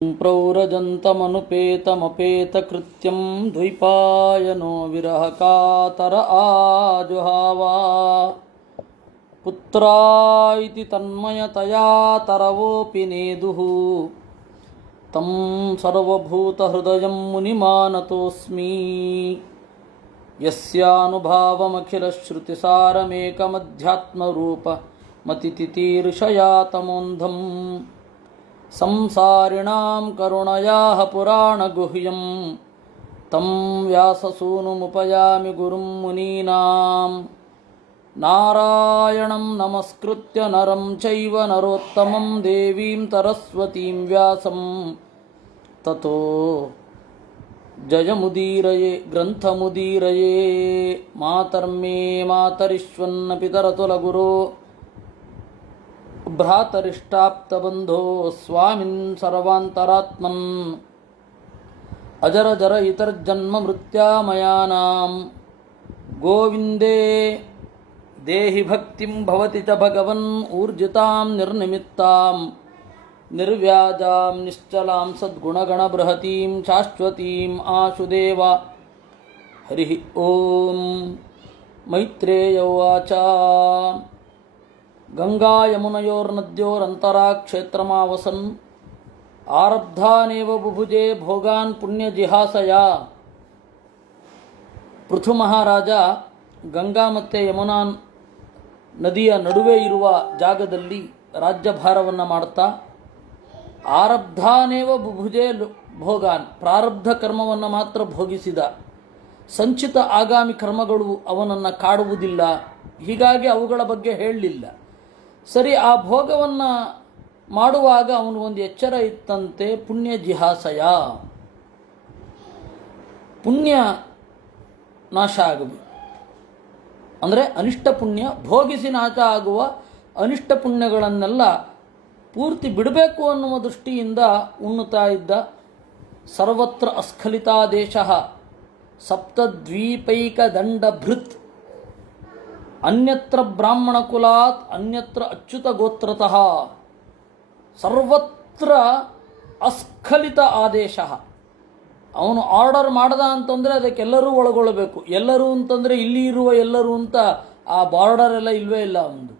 प्रौरजन्तमनुपेतमपेतकृत्यं द्वैपायनो विरहकातर आजुहावा पुत्रा इति तन्मयतया तरवोऽपि नेदुः तं सर्वभूतहृदयं मुनिमानतोऽस्मि यस्यानुभावमखिलश्रुतिसारमेकमध्यात्मरूपमतितितीर्षया तमोन्धम् संसारिणां करुणयाः पुराणगुह्यं तं व्याससूनुमुपयामि गुरुं मुनीनां नारायणं नमस्कृत्य नरं चैव नरोत्तमं देवीं सरस्वतीं व्यासं ततो जयमुदीरये ग्रन्थमुदीरये मातर्मे मातरिष्वन्न पितरतुलगुरो भ्रातरिष्टाप्तबन्धो स्वामिन् सर्वान्तरात्मन् अजरजर इतर्जन्ममृत्यामयानां गोविन्दे देहि भक्तिं भवति च भगवन् ऊर्जितां निर्निमित्तां निर्व्याजां निश्चलां सद्गुणगणबृहतीं शाश्वतीं आशुदेव हरिः ॐ। मैत्रेय उवाच गंगा यमुनयोर्नद्योरन्तरा क्षेत्रमावसन् आरब्धानेव बुभुजे भोगान् पुण्यजिहासया। ಪೃಥು ಮಹಾರಾಜ ಗಂಗಾ ಮತ್ತು ಯಮುನಾ ನದಿಯ ನಡುವೆ ಇರುವ ಜಾಗದಲ್ಲಿ ರಾಜ್ಯಭಾರವನ್ನು ಮಾಡ್ತಾ ಆರಬ್ಧಾನೇವ ಬುಭುಜೆ ಭೋಗಾನ್ ಪ್ರಾರಬ್ಧ ಕರ್ಮವನ್ನು ಮಾತ್ರ ಭೋಗಿಸಿದ. ಸಂಚಿತ ಆಗಾಮಿ ಕರ್ಮಗಳು ಅವನನ್ನು ಕಾಡುವುದಿಲ್ಲ, ಹೀಗಾಗಿ ಅವುಗಳ ಬಗ್ಗೆ ಹೇಳಲಿಲ್ಲ. ಸರಿ, ಆ ಭೋಗವನ್ನು ಮಾಡುವಾಗ ಅವನಿಗೊಂದು ಎಚ್ಚರ ಇತ್ತಂತೆ, ಪುಣ್ಯ ಜಿಹಾಸಯ, ಪುಣ್ಯ ನಾಶ ಆಗಬೇಕು ಅಂದರೆ ಅನಿಷ್ಟ ಪುಣ್ಯ ಭೋಗಿಸಿ ನಾಶ ಆಗುವ ಅನಿಷ್ಟ ಪುಣ್ಯಗಳನ್ನೆಲ್ಲ ಪೂರ್ತಿ ಬಿಡಬೇಕು ಅನ್ನುವ ದೃಷ್ಟಿಯಿಂದ ಉಣ್ಣುತ್ತಾ ಇದ್ದ. ಸರ್ವತ್ರ ಅಸ್ಖಲಿತಾದೇಶ ಸಪ್ತದ್ವೀಪೈಕದಂಡಭೃತ್ ಅನ್ಯತ್ರ ಬ್ರಾಹ್ಮಣಕುಲಾತ್ ಅನ್ಯತ್ರ ಅಚ್ಯುತ ಗೋತ್ರತಃ ಸರ್ವತ್ರ ಅಸ್ಖಲಿತ ಆದೇಶ. ಅವನು ಆರ್ಡರ್ ಮಾಡ್ದ ಅಂತಂದರೆ ಅದಕ್ಕೆಲ್ಲರೂ ಒಳಗೊಳ್ಳಬೇಕು. ಎಲ್ಲರೂ ಅಂತಂದರೆ ಇಲ್ಲಿ ಇರುವ ಎಲ್ಲರೂ ಅಂತ ಆ ಬಾರ್ಡರ್ ಎಲ್ಲ ಇಲ್ವೇ ಇಲ್ಲ ಅವನು.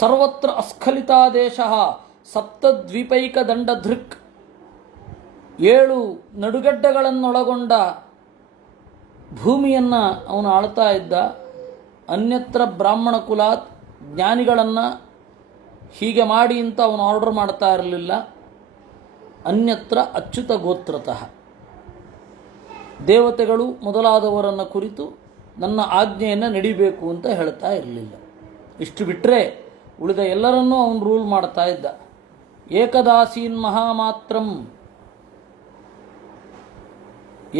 ಸರ್ವತ್ರ ಅಸ್ಖಲಿತಾದೇಶ ಸಪ್ತದ್ವೀಪೈಕದಂಡಧೃಕ್ 7 ನಡುಗಡ್ಡೆಗಳನ್ನೊಳಗೊಂಡ ಭೂಮಿಯನ್ನು ಅವನು ಆಳ್ತಾ ಇದ್ದ. ಅನ್ಯತ್ರ ಬ್ರಾಹ್ಮಣ ಕುಲಾತ್, ಜ್ಞಾನಿಗಳನ್ನು ಹೀಗೆ ಮಾಡಿ ಅಂತ ಅವನು ಆರ್ಡರ್ ಮಾಡ್ತಾ ಇರಲಿಲ್ಲ. ಅನ್ಯತ್ರ ಅಚ್ಯುತ ಗೋತ್ರತಃ, ದೇವತೆಗಳು ಮೊದಲಾದವರನ್ನು ಕುರಿತು ನನ್ನ ಆಜ್ಞೆಯನ್ನು ನಡಿಬೇಕು ಅಂತ ಹೇಳ್ತಾ ಇರಲಿಲ್ಲ. ಇಷ್ಟು ಬಿಟ್ಟರೆ ಉಳಿದ ಎಲ್ಲರನ್ನೂ ಅವನು ರೂಲ್ ಮಾಡ್ತಾ ಇದ್ದ. ಏಕದಾಸೀನ್ ಮಹಾಮಾತ್ರಂ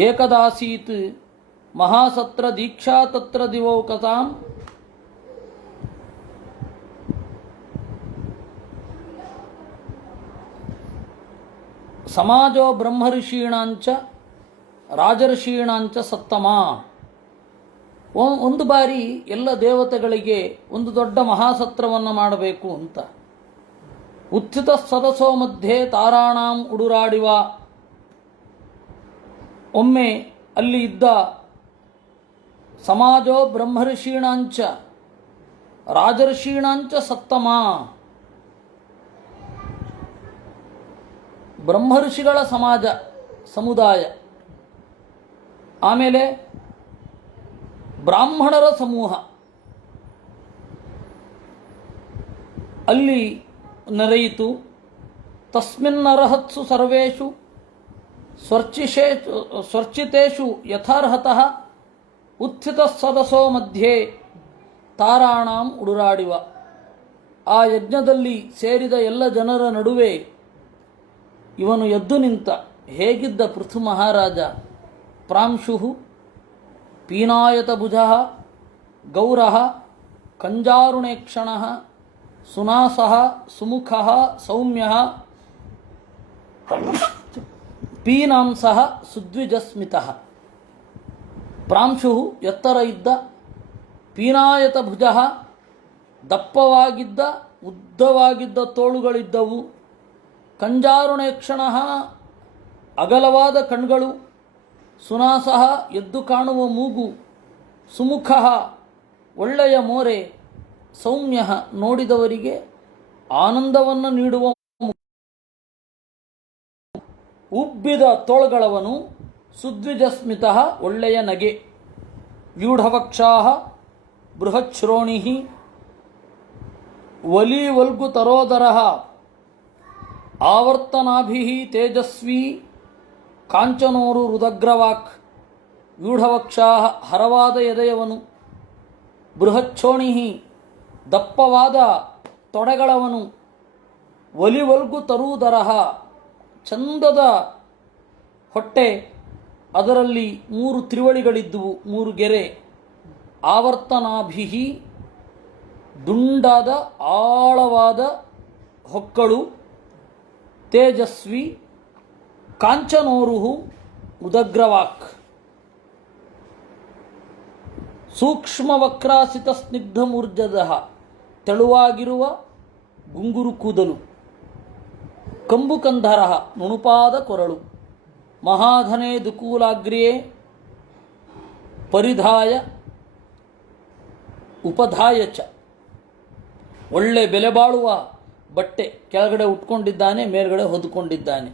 ಏಕದಾಸೀತ್ ಮಹಾಸತ್ರ ದೀಕ್ಷಾ ತತ್ರ ದಿವೌಕತಾಂ ಸಮಾಜೋ ಬ್ರಹ್ಮಋಷೀಣಾಂಚ ರಾಜಋಷೀಣಾಂಚ ಸತ್ತಮ. ಒಂದು ಬಾರಿ ಎಲ್ಲ ದೇವತೆಗಳಿಗೆ ಒಂದು ದೊಡ್ಡ ಮಹಾಸತ್ರವನ್ನು ಮಾಡಬೇಕು ಅಂತ. ಉತ್ಥಿತ ಸದಸೋ ಮಧ್ಯೆ ತಾರಾಣಾಂ ಉಡುರಾಡಿವ. ಒಮ್ಮೆ ಅಲ್ಲಿ ಇದ್ದ ಸಮಾಜೋ ಬ್ರಹ್ಮಋಷೀಣಾಂಚ ರಾಜಋಷೀಣಾಂಚ ಸತ್ತಮ, ಬ್ರಹ್ಮಋಷಿಗಳ ಸಮುದಾಯ, ಆಮೇಲೆ ಬ್ರಾಹ್ಮಣರ ಸಮೂಹ ಅಲ್ಲಿ ನೆರೆಯಿತು. ತಸ್ಮಿನ್ನರ್ಹತ್ಸು ಸರ್ವೇಷು ಸ್ವರ್ಚಿತೇಷು ಯಥಾರ್ಹತಃ ಉತ್ಥಿತ ಸದಸೋ ಮಧ್ಯೆ ತಾರಾಣಾಂ ಉಡುರಾಡಿವ. ಆ ಯಜ್ಞದಲ್ಲಿ ಸೇರಿದ ಎಲ್ಲ ಜನರ ನಡುವೆ ಇವನು ಎದ್ದು ನಿಂತ. ಹೇಗಿದ್ದ ಪೃಥು ಮಹಾರಾಜ? ಪ್ರಾಂಶು ಪೀನಾಯತಭುಜ ಗೌರ ಕಂಜಾರುಣೇಕ್ಷಣ ಸುನಾಸ ಸುಮುಖ ಸೌಮ್ಯ ಪೀನಾಂಸ ಸುದ್ವಿಜಸ್ಮಿತ. ಪ್ರಾಂಶು ಎತ್ತರ ಇದ್ದ, ಪೀನಾಯತ ಭುಜ ದಪ್ಪವಾಗಿದ್ದ, ಉದ್ದವಾಗಿದ್ದ ತೋಳುಗಳಿದ್ದವು, ಕಂಜಾರುಣೇಕ್ಷಣ ಅಗಲವಾದ ಕಣ್ಗಳು, ಸುನಾಸಃ ಎದ್ದು ಕಾಣುವ ಮೂಗು, ಸುಮುಖ ಒಳ್ಳೆಯ ಮೋರೆ, ಸೌಮ್ಯ ನೋಡಿದವರಿಗೆ ಆನಂದವನ್ನು ನೀಡುವ, ಉಬ್ಬಿದ ತೋಳ್ಗಳವನು, ಸುದ್ವಿಜಸ್ಮಿತ ಒಳ್ಳೆಯ ನಗೆ, ವ್ಯೂಢವಕ್ಷಾ ಬೃಹಚ್ಶ್ರೋಣಿ, ವಲೀವಲ್ಗು ತರೋದರ, ಆವರ್ತನಾಭಿ ತೇಜಸ್ವಿ, ಕಾಂಚನೋರು ರುದಗ್ರವಾಕ್, ವ್ಯೂಢವಕ್ಷಾ ಹರವಾದ ಎದೆಯವನು, ಬೃಹಚ್ಛೋಣಿ ದಪ್ಪವಾದ ತೊಡೆಗಳವನು, ಒಲಿವಲ್ಗು ತರುವುದರ ಚಂದದ ಹೊಟ್ಟೆ, ಅದರಲ್ಲಿ 3 ತ್ರಿವಳಿಗಳಿದ್ದುವು, 3 ಗೆರೆ, ಆವರ್ತನಾಭಿ ದುಂಡಾದ ಆಳವಾದ ಹೊಕ್ಕಳು, ತೇಜಸ್ವಿ ಕಾಂಚನೋರುಹು ಉದಗ್ರವಾಕ್, ಸೂಕ್ಷ್ಮವಕ್ರಾಸಿತ ಸ್ನಿಗ್ಧಮೂರ್ಜದ ತೆಳುವಾಗಿರುವ ಗುಂಗುರು ಕೂದಲು, ಕಂಬುಕಂಧರ ನುಣುಪಾದ ಕೊರಳು, ಮಹಾಧನೆ ದುಕೂಲಾಗ್ರ್ಯೇ ಪರಿಧಾಯ ಉಪಧಾಯ ಚ, ಒಳ್ಳೆ ಬೆಲೆ ಬಾಳುವ ಬಟ್ಟೆ, ಕೆಳಗಡೆ ಉಟ್ಕೊಂಡಿದ್ದಾನೆ, ಮೇಲ್ಗಡೆ ಹೊದ್ಕೊಂಡಿದ್ದಾನೆ.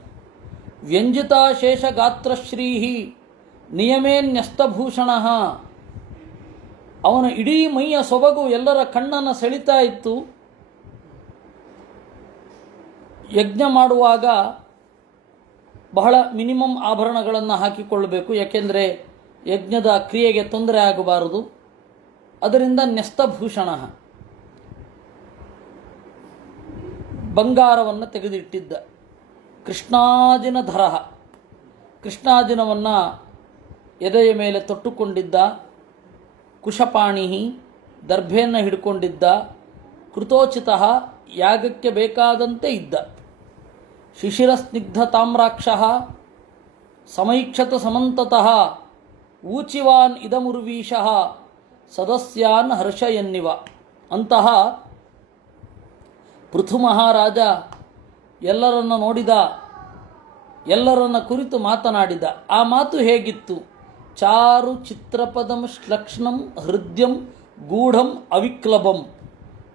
ವ್ಯಂಜಿತಾಶೇಷ ಗಾತ್ರಶ್ರೀ ನಿಯಮೇನ್ಯಸ್ತಭೂಷಣ, ಅವನ ಇಡೀ ಮೈಯ ಸೊಬಗು ಎಲ್ಲರ ಕಣ್ಣನ್ನು ಸೆಳಿತಾ ಇತ್ತು. ಯಜ್ಞ ಮಾಡುವಾಗ ಬಹಳ ಮಿನಿಮಮ್ ಆಭರಣಗಳನ್ನು ಹಾಕಿಕೊಳ್ಳಬೇಕು, ಯಾಕೆಂದರೆ ಯಜ್ಞದ ಕ್ರಿಯೆಗೆ ತೊಂದರೆ ಆಗಬಾರದು. ಅದರಿಂದ ನ್ಯಸ್ತಭೂಷಣ, ಬಂಗಾರವನ್ನು ತೆಗೆದಿಟ್ಟಿದ್ದ. ಕೃಷ್ಣಾಜಿನ ಧರ, ಕೃಷ್ಣಾಜಿನವನ್ನು ಎದೆಯ ಮೇಲೆ ತೊಟ್ಟುಕೊಂಡಿದ್ದ. ಕುಶಪಾಣಿ, ದರ್ಭೆಯನ್ನು ಹಿಡ್ಕೊಂಡಿದ್ದ. ಕೃತೋಚಿತ, ಯಾಗಕ್ಕೆ ಬೇಕಾದಂತೆ ಇದ್ದ. ಶಿಶಿರ ಸ್ನಿಗ್ಧ ತಾಮ್ರಾಕ್ಷ, ಸಮೈಕ್ಷತ ಸಮಂತತಃ, ಊಚಿವಾನ್ ಇದಮುರ್ವೀಶಃ, ಸದಸ್ಯಾನ್ ಹರ್ಷಯನ್ನಿವ. ಅಂತಹ ಪೃಥು ಮಹಾರಾಜ ಎಲ್ಲರನ್ನ ನೋಡಿದ, ಎಲ್ಲರನ್ನ ಕುರಿತು ಮಾತನಾಡಿದ. ಆ ಮಾತು ಹೇಗಿತ್ತು? ಚಾರು ಚಿತ್ರಪದಂ ಶ್ಲಕ್ಷ್ಣಂ ಹೃದ್ಯಂ ಗೂಢಂ ಅವಿಕ್ಲಬಂ.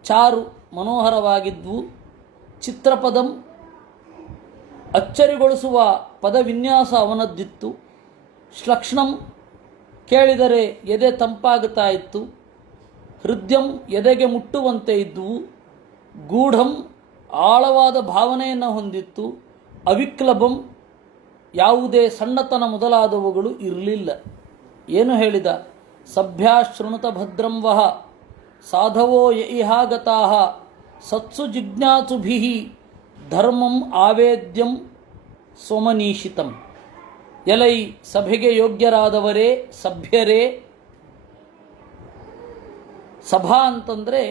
ಚಾರು ಮನೋಹರವಾಗಿದ್ವು, ಚಿತ್ರಪದಂ ಅಚ್ಚರಿಗೊಳಿಸುವ ಪದವಿನ್ಯಾಸ ಅವನದ್ದಿತ್ತು, ಶ್ಲಕ್ಷ್ಣಂ ಕೇಳಿದರೆ ಎದೆ ತಂಪಾಗುತ್ತಾ ಇತ್ತು, ಹೃದಯಂ ಎದೆಗೆ ಮುಟ್ಟುವಂತೆ ಇದ್ದುವು, ಗೂಢಂ ಆಳವಾದ ಭಾವನೆಯನ್ನು ಹೊಂದಿತ್ತು, ಅವಿಕ್ಲಬಂ ಯಾವುದೇ ಸಣ್ಣತನ ಮೊದಲಾದವುಗಳು ಇರಲಿಲ್ಲ. ಏನು ಹೇಳಿದ? ಸಭ್ಯಾಶೃಣುತ ಭದ್ರಂ ವಹ ಸಾಧವೋ ಯಯಿಹಾಗತಾಃ ಸತ್ಸು ಜಿಜ್ಞಾಸುಭಿಃ ಧರ್ಮಂ ಆವೇದ್ಯಂ ಸ್ವಮನೀಷಿತಂ. ಎಲೈ ಸಭೆಗೆ ಯೋಗ್ಯರಾದವರೇ, ಸಭ್ಯರೇ. ಸಭಾ ಅಂತಂದರೆ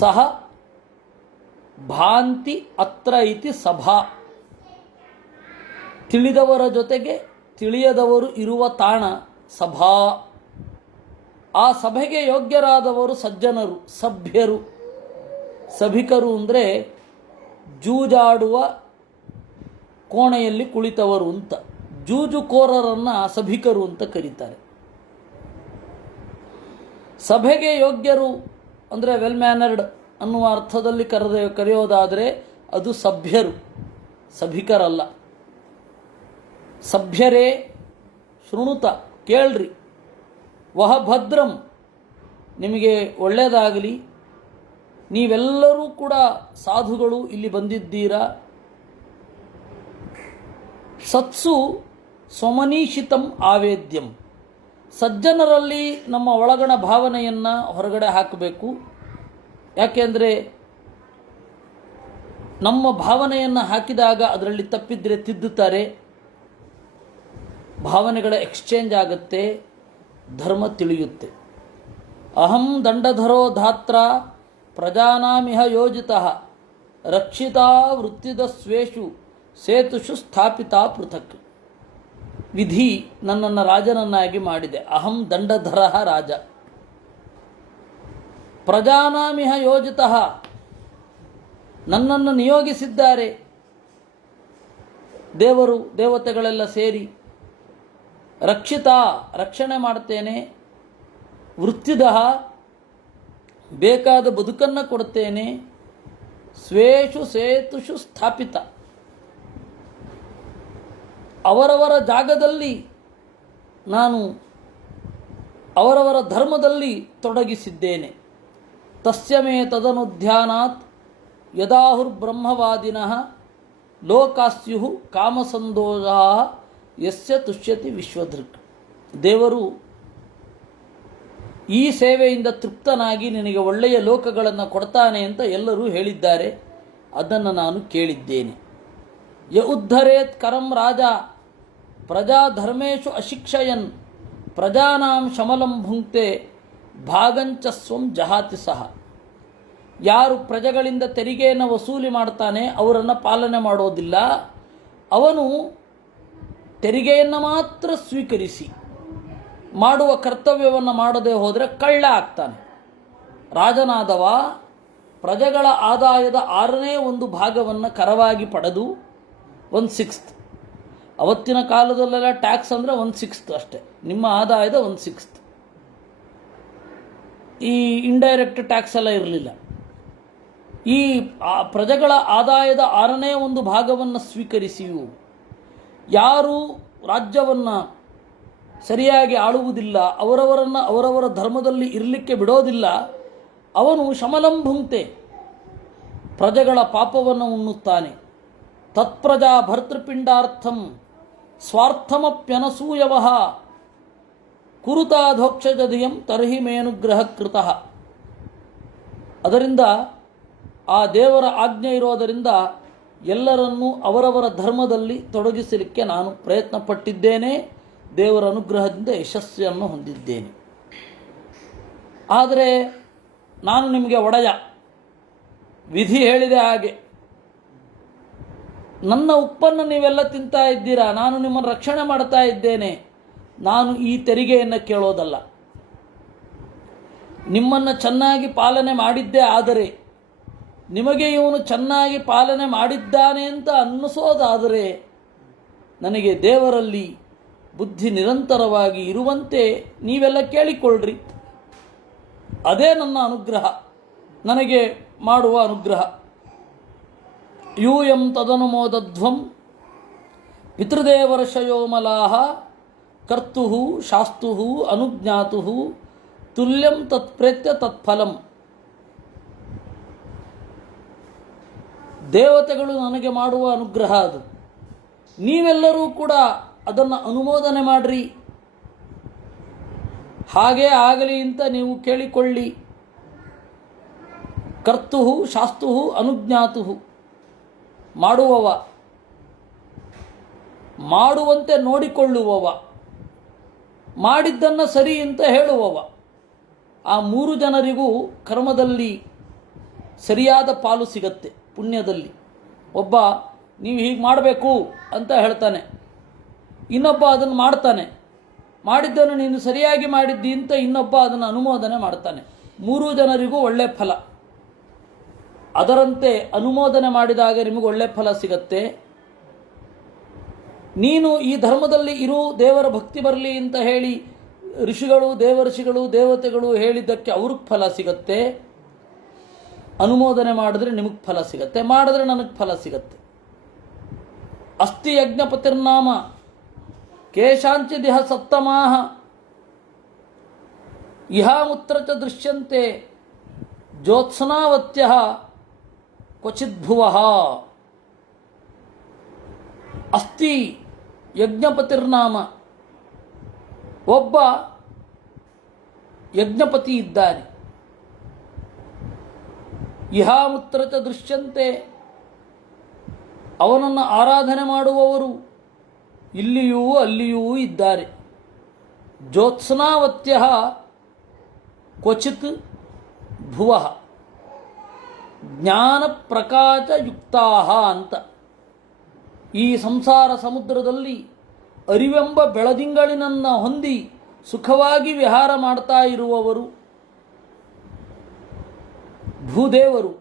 ಸಹ ಭಾಂತಿ ಅತ್ರ ಇತಿ ಸಭಾ. ತಿಳಿದವರ ಜೊತೆಗೆ ತಿಳಿಯದವರು ಇರುವ ತಾಣ ಸಭಾ. ಆ ಸಭೆಗೆ ಯೋಗ್ಯರಾದವರು ಸಜ್ಜನರು, ಸಭ್ಯರು. ಸಭಿಕರು ಅಂದರೆ ಜೂಜಾಡುವ ಕೋಣೆಯಲ್ಲಿ ಕುಳಿತವರು ಅಂತ. ಜೂಜುಕೋರರನ್ನು ಸಭಿಕರು ಅಂತ ಕರೀತಾರೆ. ಸಭೆಗೆ ಯೋಗ್ಯರು ಅಂದರೆ ವೆಲ್ ಮ್ಯಾನರ್ಡ್ ಅನ್ನುವ ಅರ್ಥದಲ್ಲಿ ಕರೆಯೋದಾದರೆ ಅದು ಸಭ್ಯರು, ಸಭಿಕರಲ್ಲ. ಸಭ್ಯರೇ ಶೃಣುತ, ಕೇಳ್ರಿ. ವಹ ಭದ್ರಂ, ನಿಮಗೆ ಒಳ್ಳೆಯದಾಗಲಿ. ನೀವೆಲ್ಲರೂ ಕೂಡ ಸಾಧುಗಳು, ಇಲ್ಲಿ ಬಂದಿದ್ದೀರಾ. ಸತ್ಸು ಸ್ವಮನೀಷಿತಂ ಆವೇದ್ಯಂ. ಸಜ್ಜನರಲ್ಲಿ ನಮ್ಮ ಒಳಗಣ ಭಾವನೆಯನ್ನು ಹೊರಗಡೆ ಹಾಕಬೇಕು. ಯಾಕೆಂದರೆ ನಮ್ಮ ಭಾವನೆಯನ್ನು ಹಾಕಿದಾಗ ಅದರಲ್ಲಿ ತಪ್ಪಿದ್ರೆ ತಿದ್ದುತ್ತಾರೆ, ಭಾವನೆಗಳ ಎಕ್ಸ್ಚೇಂಜ್ ಆಗುತ್ತೆ, ಧರ್ಮ ತಿಳಿಯುತ್ತೆ. ಅಹಂ ದಂಡಧರೋ ಧಾತ್ರ ಪ್ರಜಾನಾಮಿಹ ಯೋಜಿತಃ ರಕ್ಷಿತಾ ವೃತ್ತಿದ ಸ್ವೇಷು ಸೇತುಷು ಸ್ಥಾಪಿತಾ ಪೃಥಕ್. ವಿಧಿ ನನ್ನನ್ನು ರಾಜನನ್ನಾಗಿ ಮಾಡಿದೆ. ಅಹಂ ದಂಡಧರ ರಾಜ. ಪ್ರಜಾನಾಮಿಹ ಯೋಜಿತಃ, ನನ್ನನ್ನು ನಿಯೋಗಿಸಿದ್ದಾರೆ ದೇವರು ದೇವತೆಗಳೆಲ್ಲ ಸೇರಿ. ರಕ್ಷಿತಾ, ರಕ್ಷಣೆ ಮಾಡ್ತೇನೆ. ವೃತ್ತಿದಃ, ಬೇಕಾದ ಬದುಕನ್ನು ಕೊಡ್ತೇನೆ. ಸ್ವೇಷು ಸೇತುಷು ಸ್ಥಾಪಿತ, ಅವರವರ ಜಾಗದಲ್ಲಿ ನಾನು ಅವರವರ ಧರ್ಮದಲ್ಲಿ ತೊಡಗಿಸಿದ್ದೇನೆ. ತಸ್ಯ ಮೇ ತದನುಧ್ಯಾನಾತ್ ಯದಾಹುರ್ಬ್ರಹ್ಮವಾದಿನಃ ಲೋಕಾಸ್ಯು ಕಾಮಸಂದೋಷ ಯಸ್ಯ ತುಷ್ಯತಿ ವಿಶ್ವದೃಕ್. ದೇವರು ಈ ಸೇವೆಯಿಂದ ತೃಪ್ತನಾಗಿ ನಿನಗೆ ಒಳ್ಳೆಯ ಲೋಕಗಳನ್ನು ಕೊಡ್ತಾನೆ ಅಂತ ಎಲ್ಲರೂ ಹೇಳಿದ್ದಾರೆ. ಅದನ್ನು ನಾನು ಕೇಳಿದ್ದೇನೆ. ಯ ಉದ್ಧರೇತ್ ಕರಂ ರಾಜ ಪ್ರಜಾಧರ್ಮೇಶು ಅಶಿಕ್ಷಯನ್ ಪ್ರಜಾನಾಂ ಶಮಲಂ ಭುಂಕ್ತೆ ಭಾಗಂಚ ಸ್ವಂ ಜಹಾತಿ ಸಹ. ಯಾರು ಪ್ರಜೆಗಳಿಂದ ತೆರಿಗೆಯನ್ನು ವಸೂಲಿ ಮಾಡ್ತಾನೆ, ಅವರನ್ನು ಪಾಲನೆ ಮಾಡೋದಿಲ್ಲ, ಅವನು ತೆರಿಗೆಯನ್ನು ಮಾತ್ರ ಸ್ವೀಕರಿಸಿ ಮಾಡುವ ಕರ್ತವ್ಯವನ್ನು ಮಾಡದೆ ಹೋದರೆ ಕಳ್ಳ ಆಗ್ತಾನೆ. ರಾಜನಾದವ ಪ್ರಜೆಗಳ ಆದಾಯದ 1/6 ಕರವಾಗಿ ಪಡೆದು 1/6, ಅವತ್ತಿನ ಕಾಲದಲ್ಲೆಲ್ಲ ಟ್ಯಾಕ್ಸ್ ಅಂದರೆ 1/6 ಅಷ್ಟೇ, ನಿಮ್ಮ ಆದಾಯದ 1/6. ಈ ಇಂಡೈರೆಕ್ಟ್ ಟ್ಯಾಕ್ಸ್ ಎಲ್ಲ ಇರಲಿಲ್ಲ. ಈ ಪ್ರಜೆಗಳ ಆದಾಯದ 1/6 ಸ್ವೀಕರಿಸಿಯೂ ಯಾರು ರಾಜ್ಯವನ್ನು ಸರಿಯಾಗಿ ಆಳುವುದಿಲ್ಲ, ಅವರವರನ್ನು ಅವರವರ ಧರ್ಮದಲ್ಲಿ ಇರಲಿಕ್ಕೆ ಬಿಡೋದಿಲ್ಲ, ಅವನು ಶಮಲಂ ಭುಂಕ್ತೆ, ಪ್ರಜೆಗಳ ಪಾಪವನ್ನು ಉಣ್ಣುತ್ತಾನೆ. ತತ್ಪ್ರಜಾ ಭರ್ತೃಪಿಂಡಾರ್ಥಂ ಸ್ವಾರ್ಥಮಪ್ಯನಸೂಯವಃ ಕುರುತಾಧೋಕ್ಷಜಧಿಯಂ ತರ್ಹಿ ಮೇನುಗ್ರಹ ಕೃತಃ. ಅದರಿಂದ ಆ ದೇವರ ಆಜ್ಞೆ ಇರೋದರಿಂದ ಎಲ್ಲರನ್ನೂ ಅವರವರ ಧರ್ಮದಲ್ಲಿ ತೊಡಗಿಸಲಿಕ್ಕೆ ನಾನು ಪ್ರಯತ್ನ ಪಟ್ಟಿದ್ದೇನೆ. ದೇವರ ಅನುಗ್ರಹದಿಂದ ಯಶಸ್ವಿಯನ್ನು ಹೊಂದಿದ್ದೇನೆ. ಆದರೆ ನಾನು ನಿಮಗೆ ಒಡೆಯ, ವಿಧಿ ಹೇಳಿದೆ ಹಾಗೆ. ನನ್ನ ಉಪ್ಪನ್ನು ನೀವೆಲ್ಲ ತಿಂತಾ ಇದ್ದೀರಾ, ನಾನು ನಿಮ್ಮನ್ನು ರಕ್ಷಣೆ ಮಾಡ್ತಾ ಇದ್ದೇನೆ. ನಾನು ಈ ತೆರಿಗೆಯನ್ನು ಕೇಳೋದಲ್ಲ. ನಿಮ್ಮನ್ನು ಚೆನ್ನಾಗಿ ಪಾಲನೆ ಮಾಡಿದ್ದೇ ಆದರೆ, ನಿಮಗೆ ಇವನು ಚೆನ್ನಾಗಿ ಪಾಲನೆ ಮಾಡಿದ್ದಾನೆ ಅಂತ ಅನ್ನಿಸೋದಾದರೆ, ನನಗೆ ದೇವರಲ್ಲಿ ಬುದ್ಧಿ ನಿರಂತರವಾಗಿ ಇರುವಂತೆ ನೀವೆಲ್ಲ ಕೇಳಿಕೊಳ್ಳ್ರಿ. ಅದೇ ನನ್ನ ಅನುಗ್ರಹ, ನನಗೆ ಮಾಡುವ ಅನುಗ್ರಹ. ಯೂಯಂ ತದನುಮೋದಧ್ವಂ ಪಿತೃದೇವರ್ಷಯೋಮಲಾಹ ಕರ್ತು ಶಾಸ್ತು ಅನುಜ್ಞಾತು ತುಲ್ಯಂ ತತ್ಪ್ರೇತ್ಯ ತತ್ಫಲಂ. ದೇವತೆಗಳು ನನಗೆ ಮಾಡುವ ಅನುಗ್ರಹ ಅದು. ನೀವೆಲ್ಲರೂ ಕೂಡ ಅದನ್ನು ಅನುಮೋದನೆ ಮಾಡಿರಿ. ಹಾಗೇ ಆಗಲಿ ಅಂತ ನೀವು ಕೇಳಿಕೊಳ್ಳಿ. ಕರ್ತು ಶಾಸ್ತು ಅನುಜ್ಞಾತು, ಮಾಡುವವ, ಮಾಡುವಂತೆ ನೋಡಿಕೊಳ್ಳುವವ, ಮಾಡಿದ್ದನ್ನು ಸರಿ ಅಂತ ಹೇಳುವವ. ಆ 3 ಜನರಿಗೂ ಕರ್ಮದಲ್ಲಿ ಸರಿಯಾದ ಪಾಲು ಸಿಗತ್ತೆ, ಪುಣ್ಯದಲ್ಲಿ. ಒಬ್ಬ ನೀವು ಹೀಗೆ ಮಾಡಬೇಕು ಅಂತ ಹೇಳ್ತಾನೆ, ಇನ್ನೊಬ್ಬ ಅದನ್ನು ಮಾಡ್ತಾನೆ. ಮಾಡಿದ್ದನ್ನು ನೀನು ಸರಿಯಾಗಿ ಮಾಡಿದ್ದಿ ಅಂತ ಇನ್ನೊಬ್ಬ ಅದನ್ನು ಅನುಮೋದನೆ ಮಾಡ್ತಾನೆ. 3 ಜನರಿಗೂ ಒಳ್ಳೆ ಫಲ. ಅದರಂತೆ ಅನುಮೋದನೆ ಮಾಡಿದಾಗ ನಿಮಗೆ ಒಳ್ಳೆ ಫಲ ಸಿಗತ್ತೆ. ನೀನು ಈ ಧರ್ಮದಲ್ಲಿ ಇರು, ದೇವರ ಭಕ್ತಿ ಬರಲಿ ಅಂತ ಹೇಳಿ ಋಷಿಗಳು, ದೇವರ್ಷಿಗಳು, ದೇವತೆಗಳು ಹೇಳಿದ್ದಕ್ಕೆ ಅವ್ರಿಗೆ ಫಲ ಸಿಗತ್ತೆ. ಅನುಮೋದನೆ ಮಾಡಿದ್ರೆ ನಿಮಗೆ ಫಲ ಸಿಗತ್ತೆ, ಮಾಡಿದ್ರೆ ನನಗೆ ಫಲ ಸಿಗತ್ತೆ. ಅಸ್ತಿ ಯಜ್ಞಪತಿರ್ನಾಮ ಕೇಶಾಂಚಿದಿಹ ಸತ್ತಮಾಹ ಇಹಾಮುತ್ರ ಚ ದೃಶ್ಯಂತೆ ಜ್ಯೋತ್ಸ್ನಾವತ್ಯ ಕ್ವಚಿದ್ಭುವ. ಅಸ್ತಿ ಯಜ್ಞಪತಿರ್ನಾಮ, ಒಬ್ಬ ಯಜ್ಞಪತಿ ಇದ್ದಾನೆ. ಇಹಾಮುತ್ರ ಚ ದೃಶ್ಯಂತೆ, ಅವನನ್ನು ಆರಾಧನೆ ಮಾಡುವವರು ಇಲ್ಲಿಯೂ ಅಲ್ಲಿಯೂ ಇದ್ದಾರೆ. ಜ್ಯೋತ್ಸ್ನಾವತ್ಯ ಕ್ವಚಿತ್ ಭುವ ಜ್ಞಾನ ಪ್ರಕಾಶಯುಕ್ತಾ ಅಂತ. ಈ ಸಂಸಾರ ಸಮುದ್ರದಲ್ಲಿ ಅರಿವೆಂಬ ಬೆಳದಿಂಗಳಿನನ್ನು ಹೊಂದಿ ಸುಖವಾಗಿ ವಿಹಾರ ಮಾಡ್ತಾ ಇರುವವರು ಭೂದೇವರು,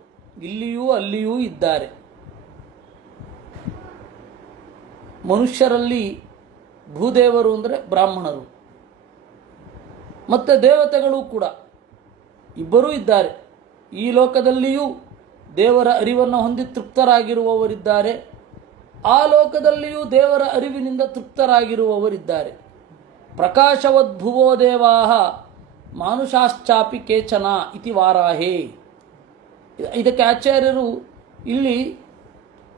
ಇಲ್ಲಿಯೂ ಅಲ್ಲಿಯೂ ಇದ್ದಾರೆ. ಮನುಷ್ಯರಲ್ಲಿ ಭೂದೇವರು ಅಂದರೆ ಬ್ರಾಹ್ಮಣರು, ಮತ್ತು ದೇವತೆಗಳು ಕೂಡ ಇಬ್ಬರೂ ಇದ್ದಾರೆ. ಈ ಲೋಕದಲ್ಲಿಯೂ ದೇವರ ಅರಿವನ್ನು ಹೊಂದಿ ತೃಪ್ತರಾಗಿರುವವರಿದ್ದಾರೆ, ಆ ಲೋಕದಲ್ಲಿಯೂ ದೇವರ ಅರಿವಿನಿಂದ ತೃಪ್ತರಾಗಿರುವವರಿದ್ದಾರೆ. ಪ್ರಕಾಶವದ್ಭುವೋ ದೇವಾ ಮಾನುಷಾಶ್ಚಾಪಿ ಕೇಚನ ಇತಿ ವಾರಾಹೇ. ಇದಕ್ಕೆ ಆಚಾರ್ಯರು ಇಲ್ಲಿ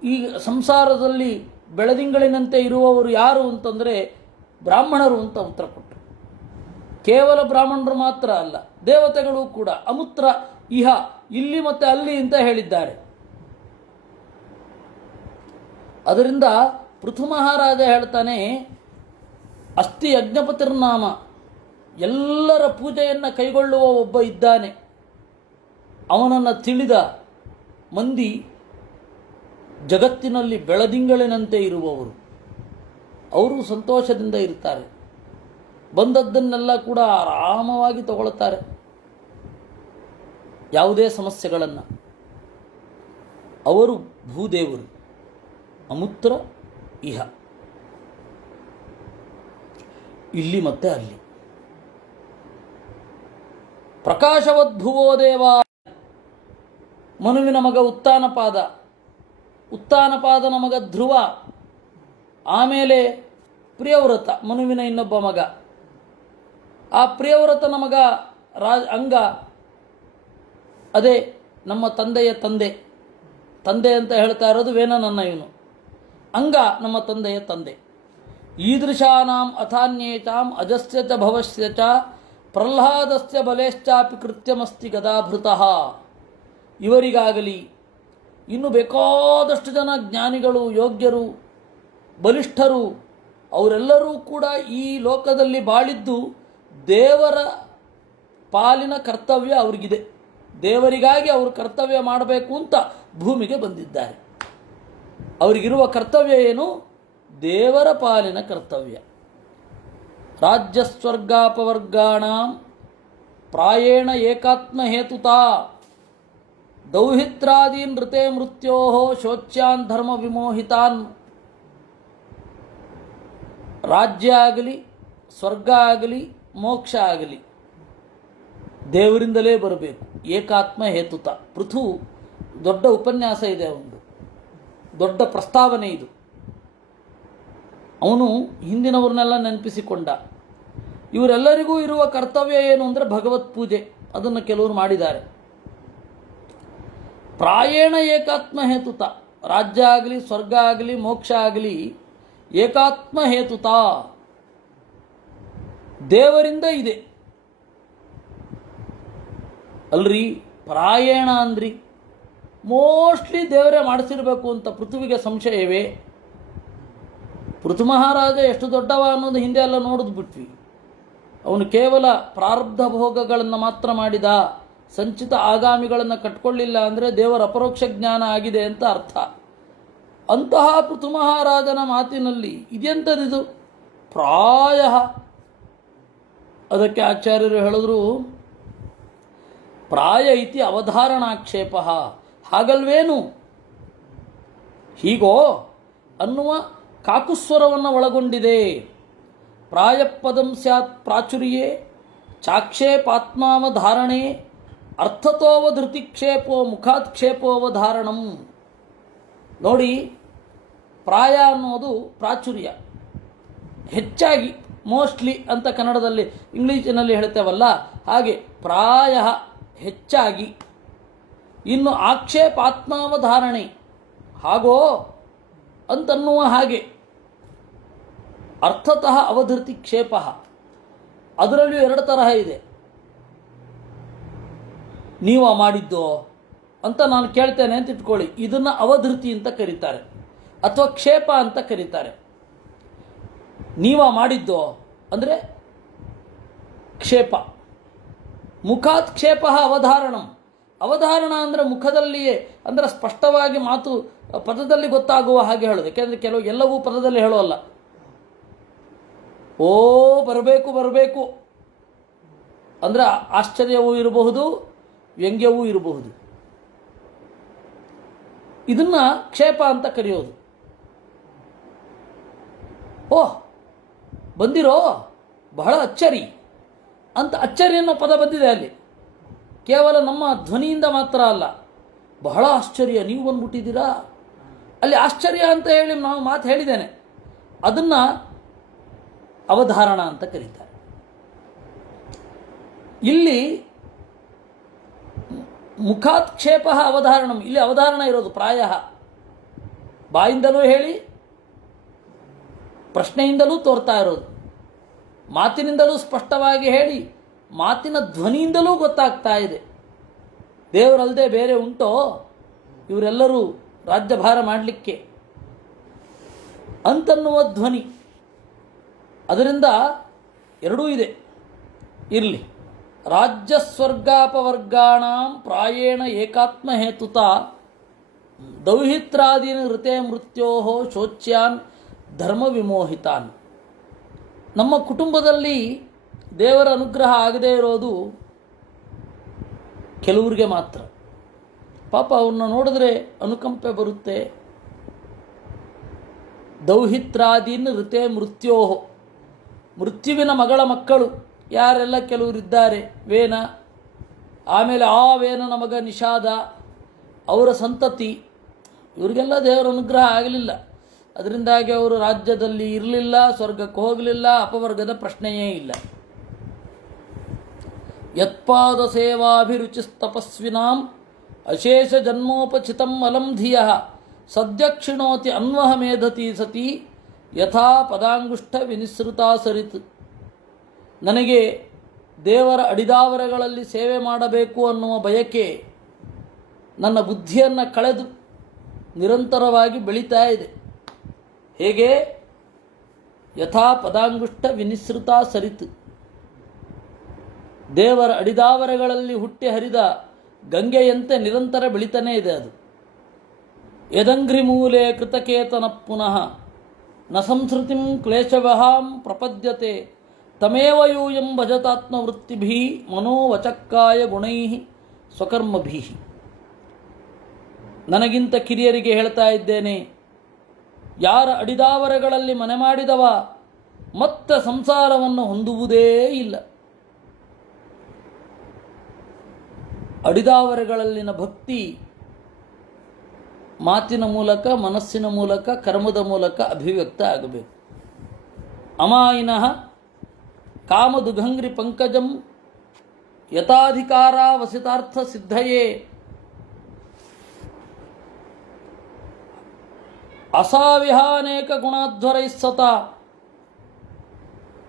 ಈ ಸಂಸಾರದಲ್ಲಿ ಬೆಳದಿಂಗಳಿನಂತೆ ಇರುವವರು ಯಾರು ಅಂತಂದರೆ ಬ್ರಾಹ್ಮಣರು ಅಂತ ಉತ್ತರ ಕೊಟ್ಟರು. ಕೇವಲ ಬ್ರಾಹ್ಮಣರು ಮಾತ್ರ ಅಲ್ಲ, ದೇವತೆಗಳು ಕೂಡ ಅಮುತ್ರ ಇಹ ಇಲ್ಲಿ ಮತ್ತು ಅಲ್ಲಿ ಅಂತ ಹೇಳಿದ್ದಾರೆ. ಅದರಿಂದ ಪೃಥು ಮಹಾರಾಜ ಹೇಳ್ತಾನೆ, ಅಸ್ತಿ ಯಜ್ಞಪತಿರ್ನಾಮ, ಎಲ್ಲರ ಪೂಜೆಯನ್ನು ಕೈಗೊಳ್ಳುವ ಒಬ್ಬ ಇದ್ದಾನೆ, ಅವನನ್ನು ತಿಳಿದ ಮಂದಿ ಜಗತ್ತಿನಲ್ಲಿ ಬೆಳದಿಂಗಳಿನಂತೆ ಇರುವವರು. ಅವರು ಸಂತೋಷದಿಂದ ಇರ್ತಾರೆ, ಬಂದದ್ದನ್ನೆಲ್ಲ ಕೂಡ ಆರಾಮವಾಗಿ ತಗೊಳ್ತಾರೆ, ಯಾವುದೇ ಸಮಸ್ಯೆಗಳನ್ನು. ಅವರು ಭೂದೇವರು, ಅಮುತ್ರ ಇಹ, ಇಲ್ಲಿ ಮತ್ತೆ ಅಲ್ಲಿ. ಪ್ರಕಾಶವದ್ಭುವೋ ದೇವ, ಮನುವಿನ ಮಗ ಉತ್ತಾನಪಾದ, ಉತ್ತಾನಪಾದನ ಮಗ ಧ್ರುವ, ಆಮೇಲೆ ಪ್ರಿಯವ್ರತ ಮನುವಿನ ಇನ್ನೊಬ್ಬ ಮಗ, ಆ ಪ್ರಿಯವ್ರತನ ಮಗ ಅಂಗ, ಅದೇ ನಮ್ಮ ತಂದೆಯ ತಂದೆ ಅಂತ ಹೇಳ್ತಾ ಇರೋದು ವೇನನನ್ನ ಇವನು. ಅಂಗ ನಮ್ಮ ತಂದೆಯ ತಂದೆ. ಈದೃಶಾನಾಂ ಅಥಾನ್ಯೇತಾಂ ಅಜಸ್ಯ ಚ ಭವಸ್ಯ ಚ ಪ್ರಹ್ಲಾದಸ್ಯ ಬಲೇಶ್ಚಾಪಿ ಕೃತ್ಯಮಸ್ತಿ ಗದಾಭೃತಃ. ಇವರಿಗಾಗಲಿ ಇನ್ನು ಬೇಕಾದಷ್ಟು ಜನ ಜ್ಞಾನಿಗಳು, ಯೋಗ್ಯರು, ಬಲಿಷ್ಠರು, ಅವರೆಲ್ಲರೂ ಕೂಡ ಈ ಲೋಕದಲ್ಲಿ ಬಾಳಿದ್ದು ದೇವರ ಪಾಲಿನ ಕರ್ತವ್ಯ ಅವರಿಗಿದೆ. ದೇವರಿಗಾಗಿ ಅವರು ಕರ್ತವ್ಯ ಮಾಡಬೇಕು ಅಂತ ಭೂಮಿಗೆ ಬಂದಿದ್ದಾರೆ. ಅವರಿಗಿರುವ ಕರ್ತವ್ಯ ಏನು? ದೇವರ ಪಾಲಿನ ಕರ್ತವ್ಯ. ರಾಜ್ಯಸ್ವರ್ಗಾಪವರ್ಗಾಣಾಂ ಪ್ರಾಯೇಣ ಏಕಾತ್ಮ ಹೇತುತಾ ದೌಹಿತ್ರಾದೀನ್ ಋತೆ ಮೃತ್ಯೋ ಶೋಚ್ಯಾನ್ ಧರ್ಮ ವಿಮೋಹಿತಾನ್. ರಾಜ್ಯ ಆಗಲಿ, ಸ್ವರ್ಗ ಆಗಲಿ, ಮೋಕ್ಷ ಆಗಲಿ ದೇವರಿಂದಲೇ ಬರಬೇಕು. ಏಕಾತ್ಮ ಹೇತುತ. ಪೃಥು ದೊಡ್ಡ ಉಪನ್ಯಾಸ ಇದೆ, ಒಂದು ದೊಡ್ಡ ಪ್ರಸ್ತಾವನೆ ಇದು. ಅವನು ಹಿಂದಿನವ್ರನ್ನೆಲ್ಲ ನೆನಪಿಸಿಕೊಂಡ. ಇವರೆಲ್ಲರಿಗೂ ಇರುವ ಕರ್ತವ್ಯ ಏನು ಅಂದರೆ ಭಗವತ್ ಪೂಜೆ. ಅದನ್ನು ಕೆಲವರು ಮಾಡಿದ್ದಾರೆ. ಪ್ರಾಯೇಣ ಏಕಾತ್ಮ ಹೇತುತ, ರಾಜ್ಯ ಆಗಲಿ, ಸ್ವರ್ಗ ಆಗಲಿ, ಮೋಕ್ಷ ಆಗಲಿ ಏಕಾತ್ಮ ಹೇತುತ, ದೇವರಿಂದ ಇದೆ. ಅಲ್ರಿ, ಪ್ರಾಯೇಣ ಅಂದ್ರಿ, ಮೋಸ್ಟ್ಲಿ ದೇವರೇ ಮಾಡಿಸಿರಬೇಕು ಅಂತ ಪೃಥ್ವಿಗೆ ಸಂಶಯವೇ? ಪೃಥು ಮಹಾರಾಜ ಎಷ್ಟು ದೊಡ್ಡವ ಅನ್ನೋದು ಹಿಂದೆ ಎಲ್ಲ ನೋಡಿದ್ ಬಿಟ್ವಿ. ಅವನು ಕೇವಲ ಪ್ರಾರಬ್ಧ ಭೋಗಗಳನ್ನು ಮಾತ್ರ ಮಾಡಿದ, ಸಂಚಿತ ಆಗಾಮಿಗಳನ್ನು ಕಟ್ಕೊಳ್ಳಿಲ್ಲ ಅಂದರೆ ದೇವರ ಅಪರೋಕ್ಷ ಜ್ಞಾನ ಆಗಿದೆ ಅಂತ ಅರ್ಥ. ಅಂತಹ ಪೃಥು ಮಹಾರಾಜನ ಮಾತಿನಲ್ಲಿ ಇದೆಂಥದಿದು ಪ್ರಾಯ. ಅದಕ್ಕೆ ಆಚಾರ್ಯರು ಹೇಳಿದ್ರು, ಪ್ರಾಯ ಇತಿ ಅವಧಾರಣಾಕ್ಷೇಪ. ಹಾಗಲ್ವೇನು, ಹೀಗೋ ಅನ್ನುವ ಕಾಕುಸ್ವರವನ್ನು ಒಳಗೊಂಡಿದೆ. ಪ್ರಾಯಪದಂ ಸ್ಯಾತ್ ಪ್ರಾಚುರ್ಯೇ ಚಾಕ್ಷೇಪಾತ್ಮಾವಧಾರಣೆ ಅರ್ಥತೋವಧೃತಿಕ್ಷೇಪೋ ಮುಖಾತ್ಕ್ಷೇಪೋವಧಾರಣಂ. ನೋಡಿ, ಪ್ರಾಯ ಅನ್ನೋದು ಪ್ರಾಚುರ್ಯ, ಹೆಚ್ಚಾಗಿ, ಮೋಸ್ಟ್ಲಿ ಅಂತ ಕನ್ನಡದಲ್ಲಿ ಇಂಗ್ಲೀಷಿನಲ್ಲಿ ಹೇಳ್ತೇವಲ್ಲ, ಹಾಗೆ ಪ್ರಾಯ ಹೆಚ್ಚಾಗಿ. ಇನ್ನು ಆಕ್ಷೇಪಾತ್ಮಾವಧಾರಣೆ, ಹಾಗೋ ಅಂತನ್ನುವ ಹಾಗೆ. ಅರ್ಥತಃ ಅವಧೃತಿ ಕ್ಷೇಪ, ಅದರಲ್ಲಿಯೂ ಎರಡು ತರಹ ಇದೆ. ನೀವು ಮಾಡಿದ್ದೋ ಅಂತ ನಾನು ಕೇಳ್ತೇನೆ ಅಂತ ಇಟ್ಕೊಳ್ಳಿ, ಇದನ್ನು ಅವಧೃತಿ ಅಂತ ಕರೀತಾರೆ ಅಥವಾ ಕ್ಷೇಪ ಅಂತ ಕರೀತಾರೆ. ನೀವ ಮಾಡಿದ್ದೋ ಅಂದರೆ ಕ್ಷೇಪ. ಮುಖಾತ್ ಕ್ಷೇಪ ಅವಧಾರಣಂ. ಅವಧಾರಣ ಅಂದರೆ ಮುಖದಲ್ಲಿಯೇ, ಅಂದರೆ ಸ್ಪಷ್ಟವಾಗಿ ಮಾತು ಪದದಲ್ಲಿ ಗೊತ್ತಾಗುವ ಹಾಗೆ ಹೇಳೋದು. ಯಾಕೆಂದರೆ ಎಲ್ಲವೂ ಪದದಲ್ಲಿ ಹೇಳೋಲ್ಲ. ಓ ಬರಬೇಕು ಅಂದರೆ ಆಶ್ಚರ್ಯವೂ ಇರಬಹುದು, ವ್ಯಂಗ್ಯವೂ ಇರಬಹುದು. ಇದನ್ನು ಕ್ಷೇಪ ಅಂತ ಕರೆಯೋದು. ಓಹ್ ಬಂದಿರೋ, ಬಹಳ ಅಚ್ಚರಿ ಅಂತ ಅಚ್ಚರಿ ಅನ್ನೋ ಪದ ಬಂದಿದೆ ಅಲ್ಲಿ. ಕೇವಲ ನಮ್ಮ ಧ್ವನಿಯಿಂದ ಮಾತ್ರ ಅಲ್ಲ, ಬಹಳ ಆಶ್ಚರ್ಯ, ನೀವು ಬಂದ್ಬಿಟ್ಟಿದ್ದೀರಾ. ಅಲ್ಲಿ ಆಶ್ಚರ್ಯ ಅಂತ ಹೇಳಿ ನಾವು ಮಾತು ಹೇಳಿದ್ದೇನೆ, ಅದನ್ನು ಅವಧಾರಣ ಅಂತ ಕರೀತಾರೆ. ಇಲ್ಲಿ ಮುಖಾತ್ಕ್ಷೇಪ ಅವಧಾರಣಂ, ಇಲ್ಲಿ ಅವಧಾರಣ ಇರೋದು ಪ್ರಾಯ ಬಾಯಿಂದಲೂ ಹೇಳಿ ಪ್ರಶ್ನೆಯಿಂದಲೂ ತೋರ್ತಾ ಇರೋದು, ಮಾತಿನಿಂದಲೂ ಸ್ಪಷ್ಟವಾಗಿ ಹೇಳಿ ಮಾತಿನ ಧ್ವನಿಯಿಂದಲೂ ಗೊತ್ತಾಗ್ತಾ ಇದೆ. ದೇವರಲ್ಲದೆ ಬೇರೆ ಉಂಟೋ ಇವರೆಲ್ಲರೂ ರಾಜ್ಯಭಾರ ಮಾಡಲಿಕ್ಕೆ ಅಂತನ್ನುವ ಧ್ವನಿ. ಅದರಿಂದ ಎರಡೂ ಇದೆ. ಇರಲಿ. ರಾಜ್ಯ ಸ್ವರ್ಗಾಪವರ್ಗಾಣಾಂ ಪ್ರಾಯೇಣ ಏಕಾತ್ಮ ಹೇತುತ ದೌಹಿತ್ರಾದೀನ ಋತೆ ಮೃತ್ಯೋ ಶೋಚ್ಯಾನ್ ಧರ್ಮ ವಿಮೋಹಿತಾನ್. ನಮ್ಮ ಕುಟುಂಬದಲ್ಲಿ ದೇವರ ಅನುಗ್ರಹ ಆಗದೇ ಇರೋದು ಕೆಲವರಿಗೆ ಮಾತ್ರ. ಪಾಪ ಅವನ್ನ ನೋಡಿದ್ರೆ ಅನುಕಂಪೆ ಬರುತ್ತೆ. ದೌಹಿತ್ರಾದೀನ್ ಋತೆ ಮೃತ್ಯೋ, ಮೃತ್ಯುವಿನ ಮಗಳ ಮಕ್ಕಳು ಯಾರೆಲ್ಲ ಕೆಲವರಿದ್ದಾರೆ, ವೇನ, ಆಮೇಲೆ ಆ ವೇನನ ಮಗ ನಿಷಾದ, ಅವರ ಸಂತತಿ, ಇವರಿಗೆಲ್ಲ ದೇವರ ಅನುಗ್ರಹ ಆಗಲಿಲ್ಲ. ಅದರಿಂದಾಗಿ ಅವರು ರಾಜ್ಯದಲ್ಲಿ ಇರಲಿಲ್ಲ, ಸ್ವರ್ಗಕ್ಕೆ ಹೋಗಲಿಲ್ಲ, ಅಪವರ್ಗದ ಪ್ರಶ್ನೆಯೇ ಇಲ್ಲ. ಯತ್ಪಾದ ಸೇವಾಭಿರುಚಿಸ್ತಪಸ್ವಿನಾಂ ಅಶೇಷ ಜನ್ಮೋಪಚಿತಂ ಅಲಂ ಧಿಯಃ ಸದ್ಯಕ್ಷಿಣೋತಿ ಅನ್ವಹ ಮೇಧತಿ ಸತಿ ಯಥಾ ಪದಾಂಗುಷ್ಠ ವಿನಿಸೃತಾ ಸರಿತ್. ನನಗೆ ದೇವರ ಅಡಿದಾವರಗಳಲ್ಲಿ ಸೇವೆ ಮಾಡಬೇಕು ಅನ್ನುವ ಬಯಕೆ ನನ್ನ ಬುದ್ಧಿಯನ್ನು ಕಳೆದು ನಿರಂತರವಾಗಿ ಬೆಳೀತಾ ಇದೆ. ಹೇಗೆ? ಯಥಾ ಪದಾಂಗುಷ್ಠ ವಿನಿಸೃತಾ ಸರಿತ್, ದೇವರ ಅಡಿದಾವರಗಳಲ್ಲಿ ಹುಟ್ಟಿ ಹರಿದ ಗಂಗೆಯಂತೆ ನಿರಂತರ ಬೆಳೀತಾನೇ ಇದೆ ಅದು. ಯದಂಘ್ರಿ ಮೂಲೆ ಕೃತಕೇತನ ಪುನಃ ನ ಸಂಸ್ಕೃತಿಂ ಕ್ಲೇಶವಹಾಂ ಪ್ರಪದ್ಯತೆ ತಮೇವ ಯೂಯಂ ಭಜತಾತ್ಮವೃತ್ತಿಭಿ ಮನೋವಚಕ್ಕಾಯ ಗುಣೈ ಸ್ವಕರ್ಮಭಿ. ನನಗಿಂತ ಕಿರಿಯರಿಗೆ ಹೇಳ್ತಾ ಇದ್ದೇನೆ, ಯಾರ ಅಡಿದಾವರಗಳಲ್ಲಿ ಮನೆ ಮಾಡಿದವ ಮತ್ತೆ ಸಂಸಾರವನ್ನು ಹೊಂದುವುದೇ ಇಲ್ಲ. ಅಡಿದಾವರಗಳಲ್ಲಿನ ಭಕ್ತಿ ಮಾತಿನ ಮೂಲಕ, ಮನಸ್ಸಿನ ಮೂಲಕ, ಕರ್ಮದ ಮೂಲಕ ಅಭಿವ್ಯಕ್ತ ಆಗಬೇಕು. ಅಮಾಯಿನಃ ಕಾಮದುಘಂಗ್ರಿ ಪಂಕಜಂ ಯಥಾಧಿಕಾರ ವಸಿತಾರ್ಥ ಸಿದ್ಧಯೇ ಅಸಾವಿಹಾನೇಕ ಗುಣಾಧ್ವರೈ ಸತಾ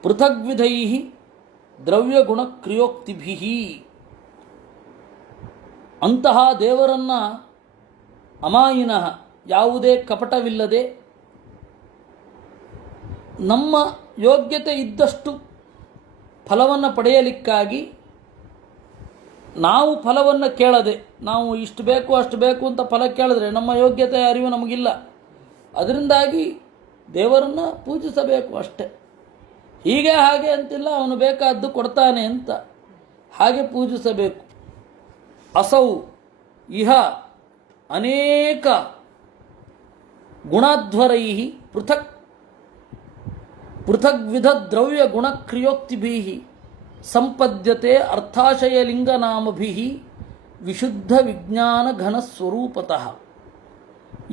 ಪೃಥಗ್ವಿಧೈ ದ್ರವ್ಯಗುಣಕ್ರಿಯೋಕ್ತಿಭಿ. ಅಂತಹ ದೇವರನ್ನು ಅಮಾಯಿನಃ, ಯಾವುದೇ ಕಪಟವಿಲ್ಲದೆ ನಮ್ಮ ಯೋಗ್ಯತೆ ಇದ್ದಷ್ಟು ಫಲವನ್ನು ಪಡೆಯಲಿಕ್ಕಾಗಿ ನಾವು ಫಲವನ್ನು ಕೇಳದೆ, ನಾವು ಇಷ್ಟು ಬೇಕು ಅಷ್ಟು ಬೇಕು ಅಂತ ಫಲ ಕೇಳಿದ್ರೆ ನಮ್ಮ ಯೋಗ್ಯತೆ ಅರಿವು ನಮಗಿಲ್ಲ. ಅದರಿಂದಾಗಿ ದೇವರನ್ನು ಪೂಜಿಸಬೇಕು ಅಷ್ಟೆ. ಹೀಗೆ ಹಾಗೆ ಅಂತಿಲ್ಲ, ಅವನು ಬೇಕಾದ್ದು ಕೊಡ್ತಾನೆ ಅಂತ ಹಾಗೆ ಪೂಜಿಸಬೇಕು. ಅಸೌ ಇಹ ಅನೇಕ ಗುಣಾಧ್ವರೈ ಪೃಥಕ್ ಪೃಥಗ್ವಿಧ ದ್ರವ್ಯ ಗುಣಕ್ರಿಯೋಕ್ತಿಭಿ ಸಂಪದ್ಯತೆ ಅರ್ಥಾಶಯಲಿಂಗನಾಮಭಿ ವಿಶುದ್ಧ ವಿಜ್ಞಾನ ಘನ ಸ್ವರೂಪತಃ.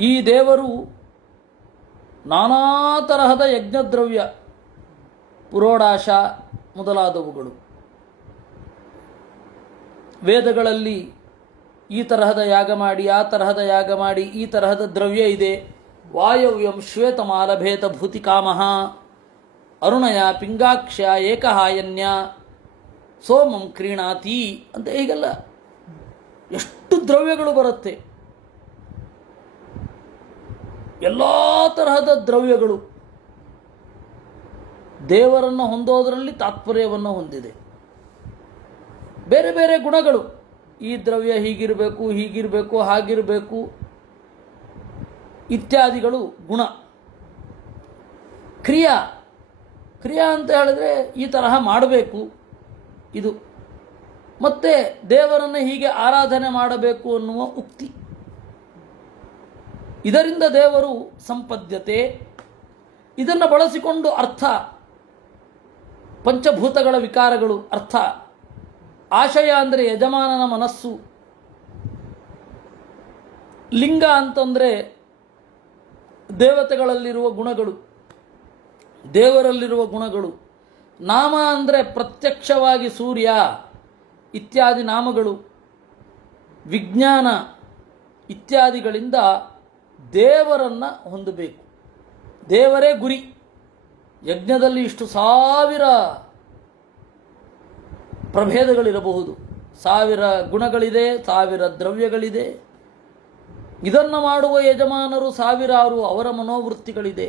ಈ ದೇವರು ನಾನಾ ತರಹದ ಯಜ್ಞದ್ರವ್ಯ, ಪುರೋಡಾಶ ಮೊದಲಾದವುಗಳು, ವೇದಗಳಲ್ಲಿ ಈ ತರಹದ ಯಾಗ ಮಾಡಿ, ಆ ತರಹದ ಯಾಗ ಮಾಡಿ, ಈ ತರಹದ ದ್ರವ್ಯ ಇದೆ, ವಾಯವ್ಯಂ ಶ್ವೇತಮಾಲಭೇತ ಭೂತಿಕಾಮಃ ಅರುಣಯ ಪಿಂಗಾಕ್ಷ ಏಕಹಾಯನ್ಯ ಸೋಮಂ ಕ್ರೀಣಾತಿ ಅಂತ ಹೀಗೆಲ್ಲ ಎಷ್ಟು ದ್ರವ್ಯಗಳು ಬರುತ್ತೆ. ಎಲ್ಲ ತರಹದ ದ್ರವ್ಯಗಳು ದೇವರನ್ನು ಹೊಂದೋದರಲ್ಲಿ ತಾತ್ಪರ್ಯವನ್ನು ಹೊಂದಿದೆ. ಬೇರೆ ಬೇರೆ ಗುಣಗಳು, ಈ ದ್ರವ್ಯ ಹೀಗಿರಬೇಕು, ಹೀಗಿರಬೇಕು, ಹಾಗಿರಬೇಕು ಇತ್ಯಾದಿಗಳು ಗುಣ. ಕ್ರಿಯಾ ಕ್ರಿಯಾ ಅಂತ ಹೇಳಿದ್ರೆ ಈ ತರಹ ಮಾಡಬೇಕು ಇದು. ಮತ್ತು ದೇವರನ್ನು ಹೀಗೆ ಆರಾಧನೆ ಮಾಡಬೇಕು ಅನ್ನುವ ಉಕ್ತಿ. ಇದರಿಂದ ದೇವರು ಸಂಪದ್ಯತೆ. ಇದನ್ನು ಬಳಸಿಕೊಂಡು ಅರ್ಥ ಪಂಚಭೂತಗಳ ವಿಕಾರಗಳು ಅರ್ಥ. ಆಶಯ ಅಂದರೆ ಯಜಮಾನನ ಮನಸ್ಸು. ಲಿಂಗ ಅಂತಂದರೆ ದೇವತೆಗಳಲ್ಲಿರುವ ಗುಣಗಳು, ದೇವರಲ್ಲಿರುವ ಗುಣಗಳು. ನಾಮ ಅಂದರೆ ಪ್ರತ್ಯಕ್ಷವಾಗಿ ಸೂರ್ಯ ಇತ್ಯಾದಿ ನಾಮಗಳು. ವಿಜ್ಞಾನ ಇತ್ಯಾದಿಗಳಿಂದ ದೇವರನ್ನು ಹೊಂದಬೇಕು. ದೇವರೇ ಗುರಿ. ಯಜ್ಞದಲ್ಲಿ ಇಷ್ಟು 1000 ಪ್ರಭೇದಗಳಿರಬಹುದು, 1000 ಗುಣಗಳಿದೆ, 1000 ದ್ರವ್ಯಗಳಿದೆ. ಇದನ್ನು ಮಾಡುವ ಯಜಮಾನರು 1000 ಅವರ ಮನೋವೃತ್ತಿಗಳಿದೆ.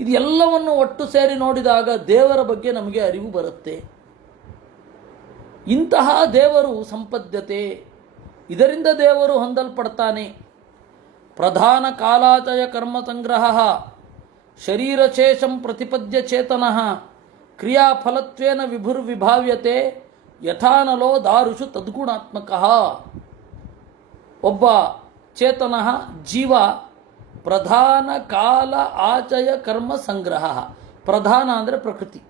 ಇದು ಎಲ್ಲವನ್ನು ಒಟ್ಟು ಸೇರಿ ನೋಡಿದಾಗ ದೇವರ ಬಗ್ಗೆ ನಮಗೆ ಅರಿವು ಬರುತ್ತೆ. ಇಂತಹ ದೇವರು ಸಂಪದ್ಯತೆ. ಇದರಿಂದ ದೇವರು ಹೊಂದಲ್ಪಡ್ತಾನೆ. ಪ್ರಧಾನ ಕಾಲಾಚಯ ಕರ್ಮ ಸಂಗ್ರಹ ಶರೀರಶೇಷಂ ಪ್ರತಿಪದ್ಯ ಚೇತನಃ ಕ್ರಿಯಾಫಲತ್ವೇನ ವಿಭುರ್ವಿಭಾವ್ಯತೆ ಯಥಾನಲೋ ದಾರುಷು ತದ್ಗುಣಾತ್ಮಕಃ. ಒಬ್ಬ ಚೇತನಃ ಜೀವ ಪ್ರಧಾನ ಕಾಲ ಆಚಯ ಕರ್ಮ ಸಂಗ್ರಹ. ಪ್ರಧಾನ ಅಂದರೆ ಪ್ರಕೃತಿ,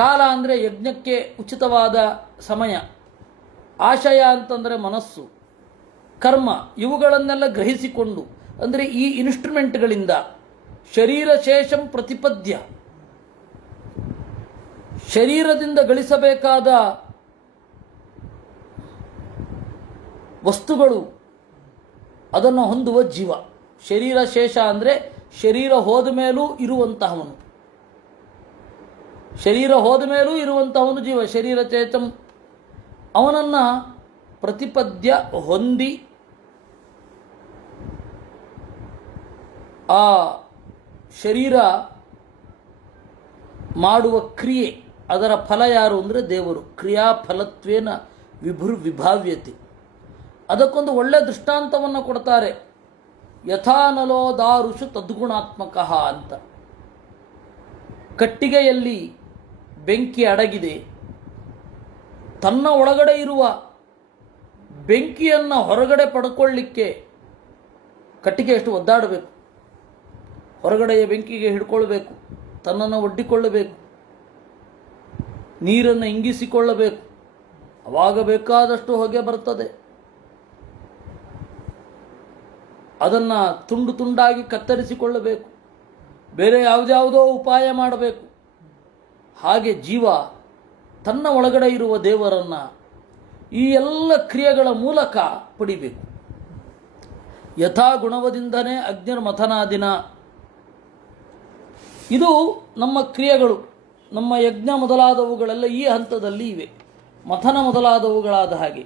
ಕಾಲ ಅಂದರೆ ಯಜ್ಞಕ್ಕೆ ಉಚಿತವಾದ ಸಮಯ, ಆಶಯ ಅಂತಂದರೆ ಮನಸ್ಸು, ಕರ್ಮ ಇವುಗಳನ್ನೆಲ್ಲ ಗ್ರಹಿಸಿಕೊಂಡು ಅಂದರೆ ಈ ಇನ್ಸ್ಟ್ರುಮೆಂಟ್ಗಳಿಂದ ಶರೀರಶೇಷಂ ಪ್ರತಿಪದ್ಯ, ಶರೀರದಿಂದ ಗಳಿಸಬೇಕಾದ ವಸ್ತುಗಳು ಅದನ್ನು ಹೊಂದುವ ಜೀವ. ಶರೀರ ಶೇಷ ಅಂದರೆ ಶರೀರ ಹೋದ ಮೇಲೂ ಇರುವಂತಹವನು, ಶರೀರ ಹೋದ ಮೇಲೂ ಇರುವಂತಹವನು ಜೀವ. ಶರೀರ ಚೇತಂ ಅವನನ್ನು ಪ್ರತಿಪದ್ಯ ಹೊಂದಿ ಆ ಶರೀರ ಮಾಡುವ ಕ್ರಿಯೆ ಅದರ ಫಲ ಯಾರು ಅಂದರೆ ದೇವರು. ಕ್ರಿಯಾಫಲತ್ವೇನ ವಿಭಾವ್ಯತೆ. ಅದಕ್ಕೊಂದು ಒಳ್ಳೆಯ ದೃಷ್ಟಾಂತವನ್ನು ಕೊಡ್ತಾರೆ. ಯಥಾನಲೋ ದಾರುಷು ತದ್ಗುಣಾತ್ಮಕ ಅಂತ. ಕಟ್ಟಿಗೆಯಲ್ಲಿ ಬೆಂಕಿ ಅಡಗಿದೆ. ತನ್ನ ಒಳಗಡೆ ಇರುವ ಬೆಂಕಿಯನ್ನು ಹೊರಗಡೆ ಪಡ್ಕೊಳ್ಳಿಕ್ಕೆ ಕಟ್ಟಿಗೆ ಎಷ್ಟು ಒದ್ದಾಡಬೇಕು. ಹೊರಗಡೆಯ ಬೆಂಕಿಗೆ ಹಿಡ್ಕೊಳ್ಬೇಕು, ತನ್ನನ್ನು ಒಡ್ಡಿಕೊಳ್ಳಬೇಕು, ನೀರನ್ನು ಇಂಗಿಸಿಕೊಳ್ಳಬೇಕು. ಆವಾಗ ಬೇಕಾದಷ್ಟು ಹೊಗೆ ಬರ್ತದೆ. ಅದನ್ನು ತುಂಡು ತುಂಡಾಗಿ ಕತ್ತರಿಸಿಕೊಳ್ಳಬೇಕು, ಬೇರೆ ಯಾವುದ್ಯಾವುದೋ ಉಪಾಯ ಮಾಡಬೇಕು. ಹಾಗೆ ಜೀವ ತನ್ನ ಒಳಗಡೆ ಇರುವ ದೇವರನ್ನು ಈ ಎಲ್ಲ ಕ್ರಿಯೆಗಳ ಮೂಲಕ ಪಡಿಬೇಕು. ಯಥಾ ಗುಣವದಿಂದನೇ ಅಗ್ನಿರ್ಮಥನಾದಿನ. ಇದು ನಮ್ಮ ಕ್ರಿಯೆಗಳು, ನಮ್ಮ ಯಜ್ಞ ಮೊದಲಾದವುಗಳೆಲ್ಲ ಈ ಹಂತದಲ್ಲಿ ಇವೆ. ಮಥನ ಮೊದಲಾದವುಗಳಾದ ಹಾಗೆ.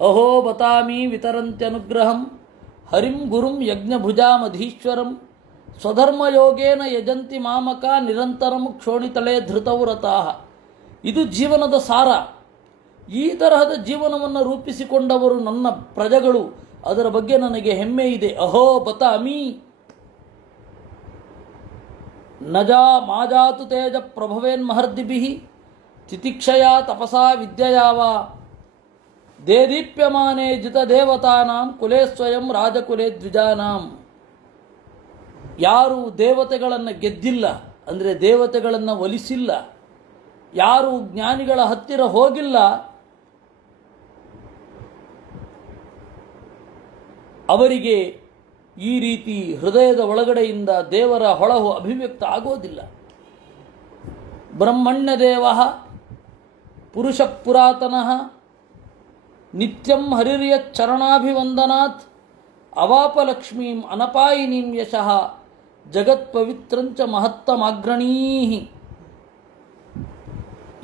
ಅಹೋ ಬತಾಮಿ ವಿತರಂತ್ಯನುಗ್ರಹಂ ಹರಿಂ ಗುರುಂ ಯಜ್ಞಭುಜಾಮಧೀಶ್ವರಂ ಸ್ವಧರ್ಮಯೋಗೇನ ಯಜಂತಿ ಮಾಮಕ ನಿರಂತರಂ ಕ್ಷೋಣಿತಳೆ ಧೃತವ್ರತಾಃ. ಇದು ಜೀವನದ ಸಾರ. ಈ ತರಹದ ಜೀವನವನ್ನು ರೂಪಿಸಿಕೊಂಡವರು ನನ್ನ ಪ್ರಜೆಗಳು. ಅದರ ಬಗ್ಗೆ ನನಗೆ ಹೆಮ್ಮೆ ಇದೆ. ಅಹೋ ಬತಾಮಿ ನಜಾ ಮಾಜಾತು ತೇಜ ಪ್ರಭವೇನ್ಮಹರ್ದಿಭಿಃ ತಿತಿಕ್ಷಯಾ ತಪಸಾ ವಿದ್ಯಯಾವ ದೇದೀಪ್ಯಮಾನೇ ಜಿತದೇವತಾನಾಂ ಕುಲೇ ಸ್ವಯಂ ರಾಜಕುಲೇ ದ್ವಿಜಾನಾಂ. ಯಾರು ದೇವತೆಗಳನ್ನು ಗೆದ್ದಿಲ್ಲ ಅಂದರೆ ದೇವತೆಗಳನ್ನು ಒಲಿಸಿಲ್ಲ, ಯಾರು ಜ್ಞಾನಿಗಳ ಹತ್ತಿರ ಹೋಗಿಲ್ಲ, ಅವರಿಗೆ ಈ ರೀತಿ ಹೃದಯದ ಒಳಗಡೆಯಿಂದ ದೇವರ ಹೊಳಹು ಅಭಿವ್ಯಕ್ತ ಆಗೋದಿಲ್ಲ. ಬ್ರಹ್ಮಣ್ಯ ದೇವ ಪುರುಷ ಪುರಾತನಃ ನಿತ್ಯಂ ಹರಿರ್ಯಚ್ಚರಣಾಭಿವಂದನಾತ್ ಅವಾಪಲಕ್ಷ್ಮೀಂ ಅನಪಾಯಿನೀಂ ಯಶಃ ಜಗತ್ಪವಿತ್ರಂಚ ಮಹತ್ತಮಾಗ್ರಣೀಃ.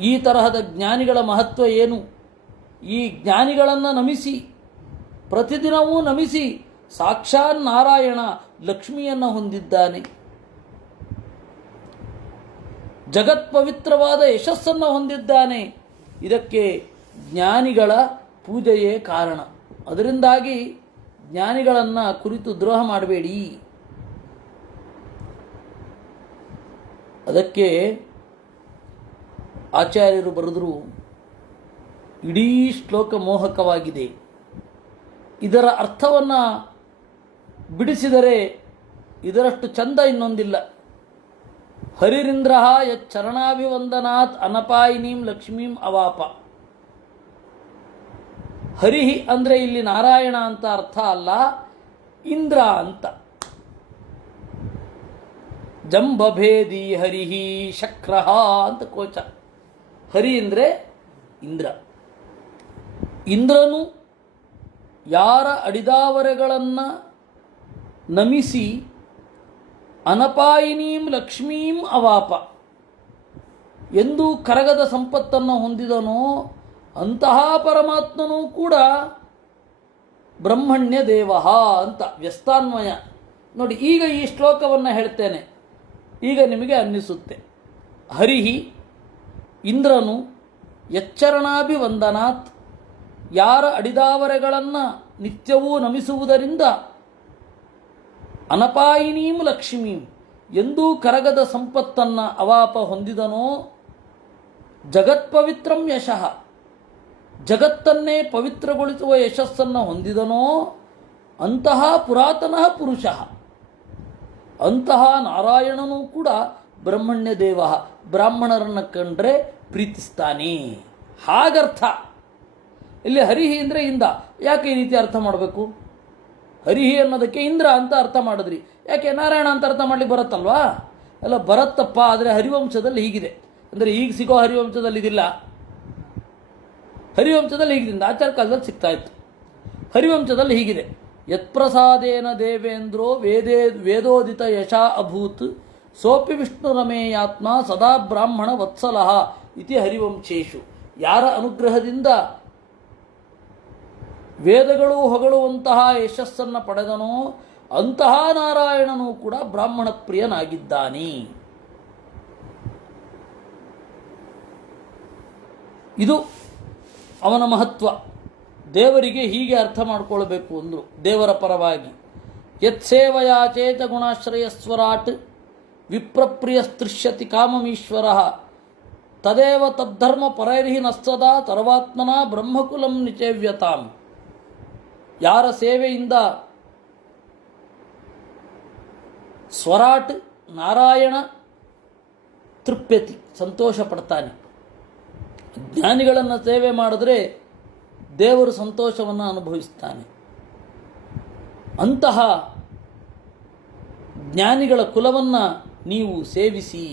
ಈ ತರಹದ ಜ್ಞಾನಿಗಳ ಮಹತ್ವ ಏನು? ಈ ಜ್ಞಾನಿಗಳನ್ನು ನಮಿಸಿ, ಪ್ರತಿದಿನವೂ ನಮಿಸಿ ಸಾಕ್ಷಾತ್ ನಾರಾಯಣ ಲಕ್ಷ್ಮಿಯನ್ನು ಹೊಂದಿದ್ದಾನೆ. ಜಗತ್ಪವಿತ್ರವಾದ ಯಶಸ್ಸನ್ನು ಹೊಂದಿದ್ದಾನೆ. ಇದಕ್ಕೆ ಜ್ಞಾನಿಗಳ ಪೂಜೆಯೇ ಕಾರಣ. ಅದರಿಂದಾಗಿ ಜ್ಞಾನಿಗಳನ್ನು ಕುರಿತು ದ್ರೋಹ ಮಾಡಬೇಡಿ. ಅದಕ್ಕೆ ಆಚಾರ್ಯರು ಬರೆದರು, ಇಡೀ ಶ್ಲೋಕ ಮೋಹಕವಾಗಿದೆ. ಇದರ ಅರ್ಥವನ್ನು ಬಿಡಿಸಿದರೆ ಇದರಷ್ಟು ಚಂದ ಇನ್ನೊಂದಿಲ್ಲ. ಹರಿರಿಂದ್ರ ಯಚ್ಚರಣಾಭಿವಂದನಾತ್ ಅನಪಾಯಿನೀಂ ಲಕ್ಷ್ಮೀಂ ಅವಾಪ. ಹರಿಹಿ ಅಂದರೆ ಇಲ್ಲಿ ನಾರಾಯಣ ಅಂತ ಅರ್ಥ ಅಲ್ಲ, ಇಂದ್ರ ಅಂತ. ಜಂಬಭೇದಿ ಹರಿಹಿ ಶಕ್ರಃ ಅಂತ ಕೋಚ. ಹರಿ ಅಂದರೆ ಇಂದ್ರ. ಇಂದ್ರನು ಯಾರ ಅಡಿದಾವರೆಗಳನ್ನು ನಮಿಸಿ ಅನಪಾಯಿನೀಂ ಲಕ್ಷ್ಮೀಂ ಅವಾಪ ಎಂದು ಕರಗದ ಸಂಪತ್ತನ್ನು ಹೊಂದಿದನೋ ಅಂತಹ ಪರಮಾತ್ಮನೂ ಕೂಡ ಬ್ರಹ್ಮಣ್ಯ ದೇವ ಅಂತ ವ್ಯಸ್ತಾನ್ವಯ. ನೋಡಿ, ಈಗ ಈ ಶ್ಲೋಕವನ್ನು ಹೇಳ್ತೇನೆ, ಈಗ ನಿಮಗೆ ಅನ್ನಿಸುತ್ತೆ. ಹರಿಹಿ ಇಂದ್ರನು ಯಚ್ಚರಣಾಭಿವಂದನಾತ್ ಯಾರ ಅಡಿದಾವರೆಗಳನ್ನು ನಿತ್ಯವೂ ನಮಿಸುವುದರಿಂದ ಅನಪಾಯಿನೀಂ ಲಕ್ಷ್ಮೀಂ ಎಂದೂ ಕರಗದ ಸಂಪತ್ತನ್ನು ಅವಾಪ ಹೊಂದಿದನೋ ಜಗತ್ಪವಿತ್ರಂ ಯಶಃ ಜಗತ್ತನ್ನೇ ಪವಿತ್ರಗೊಳಿಸುವ ಯಶಸ್ಸನ್ನು ಹೊಂದಿದನೋ ಅಂತಹ ಪುರಾತನ ಪುರುಷ ಅಂತಹ ನಾರಾಯಣನೂ ಕೂಡ ಬ್ರಹ್ಮಣ್ಯ ದೇವ ಬ್ರಾಹ್ಮಣರನ್ನು ಕಂಡ್ರೆ ಪ್ರೀತಿಸ್ತಾನೆ ಹಾಗರ್ಥ. ಇಲ್ಲಿ ಹರಿಹಿ ಅಂದರೆ ಇಂದ. ಯಾಕೆ ಈ ರೀತಿ ಅರ್ಥ ಮಾಡಬೇಕು? ಹರಿಹಿ ಅನ್ನೋದಕ್ಕೆ ಇಂದ್ರ ಅಂತ ಅರ್ಥ ಮಾಡಿದ್ರಿ, ಯಾಕೆ ನಾರಾಯಣ ಅಂತ ಅರ್ಥ ಮಾಡ್ಲಿಕ್ಕೆ ಬರುತ್ತಲ್ವಾ? ಅಲ್ಲ, ಬರುತ್ತಪ್ಪ. ಆದರೆ ಹರಿವಂಶದಲ್ಲಿ ಹೀಗಿದೆ ಅಂದರೆ ಈಗ ಸಿಗೋ ಹರಿವಂಶದಲ್ಲಿ ಇದಿಲ್ಲ. ಹರಿವಂಶದಲ್ಲಿ ಹೀಗಿದಿಂದ ಆಚಾರ ಕಾಲದಲ್ಲಿ ಸಿಗ್ತಾ ಇತ್ತು. ಹರಿವಂಶದಲ್ಲಿ ಹೀಗಿದೆ: ಯತ್ಪ್ರಸಾದೇನ ದೇವೇಂದ್ರೋ ವೇದೋದಿತ ಯಶಾ ಅಭೂತ್ ಸೋಪಿ ವಿಷ್ಣುರಮೇಯಾತ್ಮ ಸದಾ ಬ್ರಾಹ್ಮಣ ವತ್ಸಲಃ ಇತಿ ಹರಿವಂಶೇಶು. ಯಾರ ಅನುಗ್ರಹದಿಂದ ವೇದಗಳು ಹೊಗಳುವಂತಹ ಯಶಸ್ಸನ್ನು ಪಡೆದನೋ ಅಂತಹ ನಾರಾಯಣನೂ ಕೂಡ ಬ್ರಾಹ್ಮಣ ಪ್ರಿಯನಾಗಿದ್ದಾನೆ. ಇದು ಅವನ ಮಹತ್ವ. ದೇವರಿಗೆ ಹೀಗೆ ಅರ್ಥ ಮಾಡಿಕೊಳ್ಬೇಕು ಅಂದರು ದೇವರ ಪರವಾಗಿ. ಯತ್ಸೇವಯಾಚೇತ ಗುಣಾಶ್ರಯಸ್ವರಾಟ್ ವಿಪ್ರಪ್ರಿಯಸ್ತೃಶ್ಯತಿ ಕಾಮಮೀಶ್ವರ ತದೇವ ತದ್ಧರ್ಮ ಪರೈರ್ಹಿ ನಸ್ತದಾ ಸರ್ವಾತ್ಮನ ಬ್ರಹ್ಮಕುಲಂ ನಿಚೇವ್ಯತಾಂ. ಯಾರ ಸೇವೆಯಿಂದ ಸ್ವರಾಟ್ ನಾರಾಯಣ ತೃಪ್ಯತಿ ಸಂತೋಷ ಪಡ್ತಾನೆ. ಜ್ಞಾನಿಗಳನ್ನು ಸೇವೆ ಮಾಡಿದ್ರೆ ದೇವರು ಸಂತೋಷವನ್ನು ಅನುಭವಿಸ್ತಾನೆ. ಅಂತಹ ಜ್ಞಾನಿಗಳ ಕುಲವನ್ನು ನೀವು ಸೇವಿಸಿ.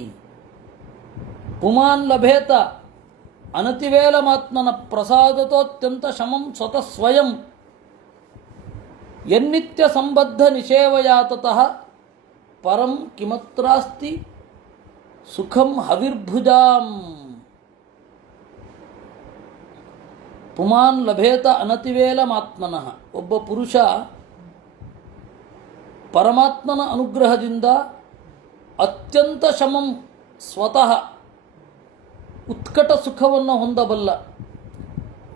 ಪುಮಾನ್ ಲಭೇತ ಅನತಿವೇಲಮಾತ್ಮನ ಪ್ರಸಾದತೋತ್ಯಂತ ಶಮಂ ಸ್ವತಃ ಸ್ವಯಂ ಯನ್ನಿತ್ಯ ಸಂಬದ್ಧ ನಿಷೇವಯಾತತಃ ಪರಂ ಕಿಮತ್ರಾಸ್ತಿ ಸುಖಂ ಹವಿರ್ಭುಜಾಂ. ಪುಮಾನ್ ಲಭೇತ ಅನತಿವೇಲಮಾತ್ಮನಃ. ಒಬ್ಬ ಪುರುಷ ಪರಮಾತ್ಮನ ಅನುಗ್ರಹದಿಂದ ಅತ್ಯಂತ ಶಮಂ ಸ್ವತಃ ಉತ್ಕಟ ಸುಖವನ್ನು ಹೊಂದಬಲ್ಲ.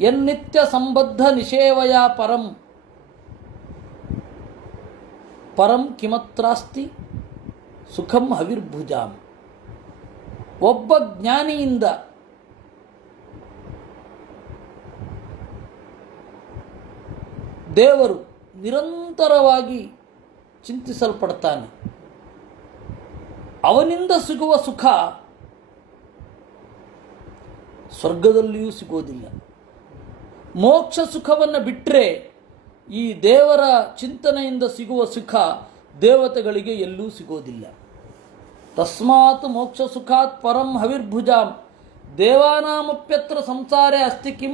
ಯನ್ನಿತ್ಯ ಸಂಬದ್ಧ ನಿಷೇವಯ ಪರಂ ಪರಂ ಕಿಮತ್ರಾಸ್ತಿ ಸುಖಂ ಹವಿರ್ಭುಜಾಂ. ಒಬ್ಬ ಜ್ಞಾನಿಯಿಂದ ದೇವರು ನಿರಂತರವಾಗಿ ಚಿಂತಿಸಲ್ಪಡ್ತಾನೆ. ಅವನಿಂದ ಸಿಗುವ ಸುಖ ಸ್ವರ್ಗದಲ್ಲಿಯೂ ಸಿಗೋದಿಲ್ಲ. ಮೋಕ್ಷ ಸುಖವನ್ನು ಬಿಟ್ಟರೆ ಈ ದೇವರ ಚಿಂತನೆಯಿಂದ ಸಿಗುವ ಸುಖ ದೇವತೆಗಳಿಗೆ ಎಲ್ಲೂ ಸಿಗೋದಿಲ್ಲ. ತಸ್ಮಾತ್ ಮೋಕ್ಷ ಸುಖಾತ್ ಪರಂ ಹವಿರ್ಭುಜಾಂ ದೇವಾನಾಮಪ್ಯತ್ರ ಸಂಸಾರೇ ಅಸ್ತಿ ಕಿಂ.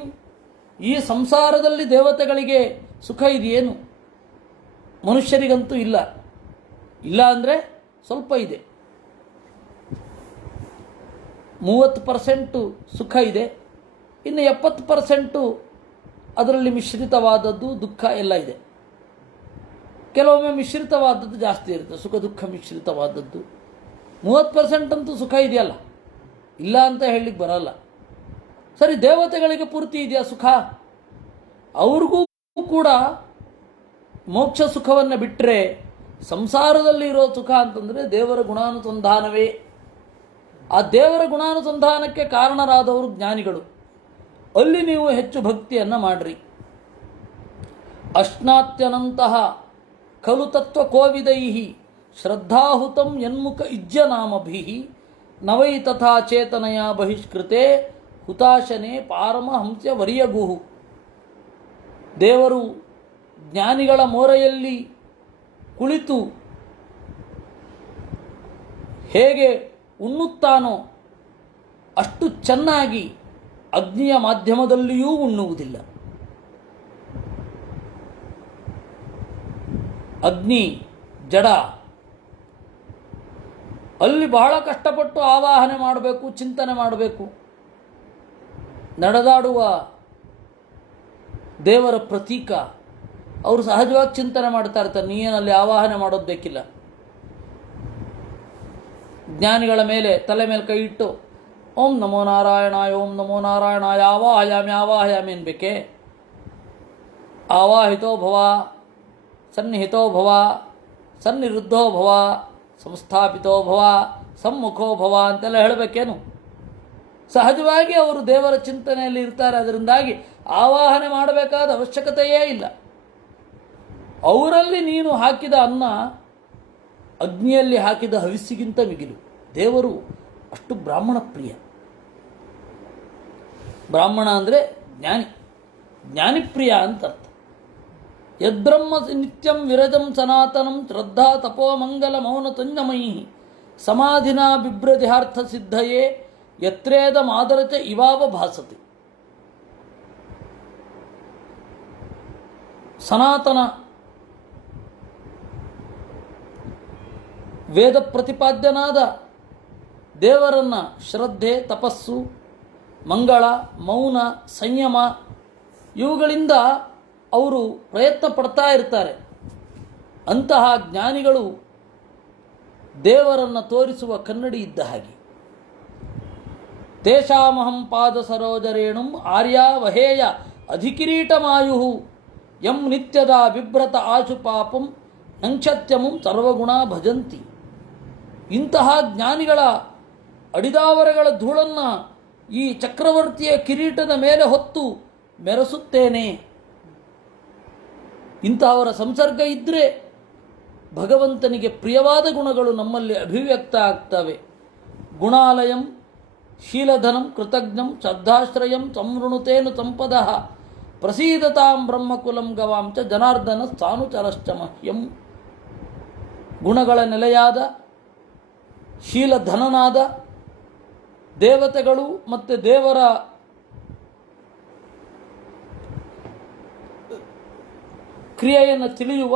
ಈ ಸಂಸಾರದಲ್ಲಿ ದೇವತೆಗಳಿಗೆ ಸುಖ ಇದೆಯೇನು? ಮನುಷ್ಯರಿಗಂತೂ ಇಲ್ಲ. ಇಲ್ಲ ಅಂದರೆ ಸ್ವಲ್ಪ ಇದೆ. 30% ಸುಖ ಇದೆ, ಇನ್ನು 70% ಅದರಲ್ಲಿ ಮಿಶ್ರಿತವಾದದ್ದು ದುಃಖ ಎಲ್ಲ ಇದೆ. ಕೆಲವೊಮ್ಮೆ ಮಿಶ್ರಿತವಾದದ್ದು ಜಾಸ್ತಿ ಇರುತ್ತೆ, ಸುಖ ದುಃಖ ಮಿಶ್ರಿತವಾದದ್ದು. 30% ಅಂತೂ ಸುಖ ಇದೆಯಲ್ಲ, ಇಲ್ಲ ಅಂತ ಹೇಳಲಿಕ್ಕೆ ಬರಲ್ಲ. ಸರಿ, ದೇವತೆಗಳಿಗೆ ಪೂರ್ತಿ ಇದೆಯಾ ಸುಖ? ಅವ್ರಿಗೂ ಕೂಡ ಮೋಕ್ಷ ಸುಖವನ್ನು ಬಿಟ್ಟರೆ ಸಂಸಾರದಲ್ಲಿ ಇರೋ ಸುಖ ಅಂತಂದರೆ ದೇವರ ಗುಣಾನುಸಂಧಾನವೇ. ಆ ದೇವರ ಗುಣಾನುಸಂಧಾನಕ್ಕೆ ಕಾರಣರಾದವರು ಜ್ಞಾನಿಗಳು. ಅಲ್ಲಿ ನೀವು ಹೆಚ್ಚು ಭಕ್ತಿಯನ್ನು ಮಾಡ್ರಿ. ಅಶ್ನಾತ್ಯನಂತಹ ಖಲು ತತ್ವ ಕೋವಿದೈ ಶ್ರದ್ಧಾಹುತಂ ಯನ್ಮುಖ ಇಜ್ಜನಾಮಭಿ ನವೈ ತಥಾ ಚೇತನಯ ಬಹಿಷ್ಕೃತೆ ಹುತಾಶನೆ ಪಾರಮಹಂಸ್ಯ ವರಿಯಗುಹು. ದೇವರು ಜ್ಞಾನಿಗಳ ಮೋರೆಯಲ್ಲಿ ಕುಳಿತು ಹೇಗೆ ಉಣ್ಣುತ್ತಾನೋ ಅಷ್ಟು ಚೆನ್ನಾಗಿ ಅಗ್ನಿಯ ಮಾಧ್ಯಮದಲ್ಲಿಯೂ ಉಣ್ಣುವುದಿಲ್ಲ. ಅಗ್ನಿ ಜಡ, ಅಲ್ಲಿ ಬಹಳ ಕಷ್ಟಪಟ್ಟು ಆವಾಹನೆ ಮಾಡಬೇಕು, ಚಿಂತನೆ ಮಾಡಬೇಕು. ನಡೆದಾಡುವ ದೇವರ ಪ್ರತೀಕ, ಅವರು ಸಹಜವಾಗಿ ಚಿಂತನೆ ಮಾಡ್ತಾ ಇರ್ತಾರೆ. ನೀನಲ್ಲಿ ಆವಾಹನೆ ಮಾಡೋದು ಬೇಕಿಲ್ಲ. ಜ್ಞಾನಿಗಳ ಮೇಲೆ ತಲೆ ಮೇಲೆ ಕೈ ಇಟ್ಟು ಓಂ ನಮೋ ನಾರಾಯಣಾಯ ಓಂ ನಮೋ ನಾರಾಯಣಾಯ ಆವಾಹಯಾಮಿ ಆವಾಹಯಾಮಿ ಅನ್ಬೇಕೆ? ಆವಾಹಿತೋ ಭವ, ಸನ್ನಿಹಿತೋ ಭವ, ಸನ್ನಿರುದ್ಧೋ ಭವ, ಸಂಸ್ಥಾಪಿತೋ ಭವ, ಸಮ್ಮುಖೋ ಭವ ಅಂತೆಲ್ಲ ಹೇಳಬೇಕೇನು? ಸಹಜವಾಗಿ ಅವರು ದೇವರ ಚಿಂತನೆಯಲ್ಲಿ ಇರ್ತಾರೆ. ಅದರಿಂದಾಗಿ ಆವಾಹನೆ ಮಾಡಬೇಕಾದ ಅವಶ್ಯಕತೆಯೇ ಇಲ್ಲ. ಅವರಲ್ಲಿ ನೀನು ಹಾಕಿದ ಅನ್ನ ಅಗ್ನಿಯಲ್ಲಿ ಹಾಕಿದ ಹವಿಸ್ಸಿಗಿಂತ ಮಿಗಿಲು. ದೇವರು ಅಷ್ಟು ಬ್ರಾಹ್ಮಣ ಪ್ರಿಯ. ಬ್ರಾಹ್ಮಣ ಅಂದರೆ ಜ್ಞಾನಿ, ಜ್ಞಾನಿಪ್ರಿಯ ಅಂತ ಅರ್ಥ. ಯದ್ಬ್ರಹ್ಮ ನಿತ್ಯಂ ವಿರಜಂ ಸನಾತನಂ ಶ್ರದ್ಧಾ ತಪೋ ಮಂಗಲ ಮೌನ ತಂಜಮಯಿ ಸಮಾಧಿನ ಬಿಭ್ರಜಾರ್ಥ ಸಿದ್ಧಯೇ ಯತ್ರೇದ ಮಾದರಚ ಇವಾವ ಭಾಸತೆ. ಸನಾತನ ವೇದ ಪ್ರತಿಪಾದ್ಯನಾದ ದೇವರನ್ನ ಶ್ರದ್ಧೆ, ತಪಸ್ಸು, ಮಂಗಳ, ಮೌನ, ಸಂಯಮ ಇವುಗಳಿಂದ ಅವರು ಪ್ರಯತ್ನ ಪಡ್ತಾ ಇರ್ತಾರೆ. ಅಂತಹ ಜ್ಞಾನಿಗಳು ದೇವರನ್ನು ತೋರಿಸುವ ಕನ್ನಡಿ ಇದ್ದ ಹಾಗೆ. ತೇಷಾಮಹಂ ಪಾದ ಸರೋಜರೇಣುಂ ಆರ್ಯ ವಹೇಯ ಅಧಿಕಿರೀಟಮಾಯು ಯಂ ನಿತ್ಯದ ಬಿಭ್ರತ ಆಶು ಪಾಪಂ ನಂಕ್ಷತ್ಯಮಂ ಸರ್ವಗುಣ ಭಜಂತಿ. ಇಂತಹ ಜ್ಞಾನಿಗಳ ಅಡಿದಾವರೆಗಳ ಧೂಳನ್ನು ಈ ಚಕ್ರವರ್ತಿಯ ಕಿರೀಟದ ಮೇಲೆ ಹೊತ್ತು ಮೆರೆಸುತ್ತೇನೆ. ಇಂತಹವರ ಸಂಸರ್ಗ ಇದ್ದರೆ ಭಗವಂತನಿಗೆ ಪ್ರಿಯವಾದ ಗುಣಗಳು ನಮ್ಮಲ್ಲಿ ಅಭಿವ್ಯಕ್ತ ಆಗ್ತವೆ. ಗುಣಾಲಯಂ ಶೀಲಧನಂ ಕೃತಜ್ಞಂ ಶ್ರದ್ಧಾಶ್ರಯಂ ಸಂವೃಣುತೇನು ಸಂಪದಃ ಪ್ರಸೀದತಾಂ ಬ್ರಹ್ಮಕುಲಂ ಗವಾಂಚ ಜನಾರ್ದನ ಸ್ಥಾನುಚರಶ್ಚ ಮಹ್ಯಂ. ಗುಣಗಳ ನೆಲೆಯಾದ ಶೀಲಧನನಾದ ದೇವತೆಗಳು ಮತ್ತು ದೇವರ ಕ್ರಿಯೆಯನ್ನು ತಿಳಿಯುವ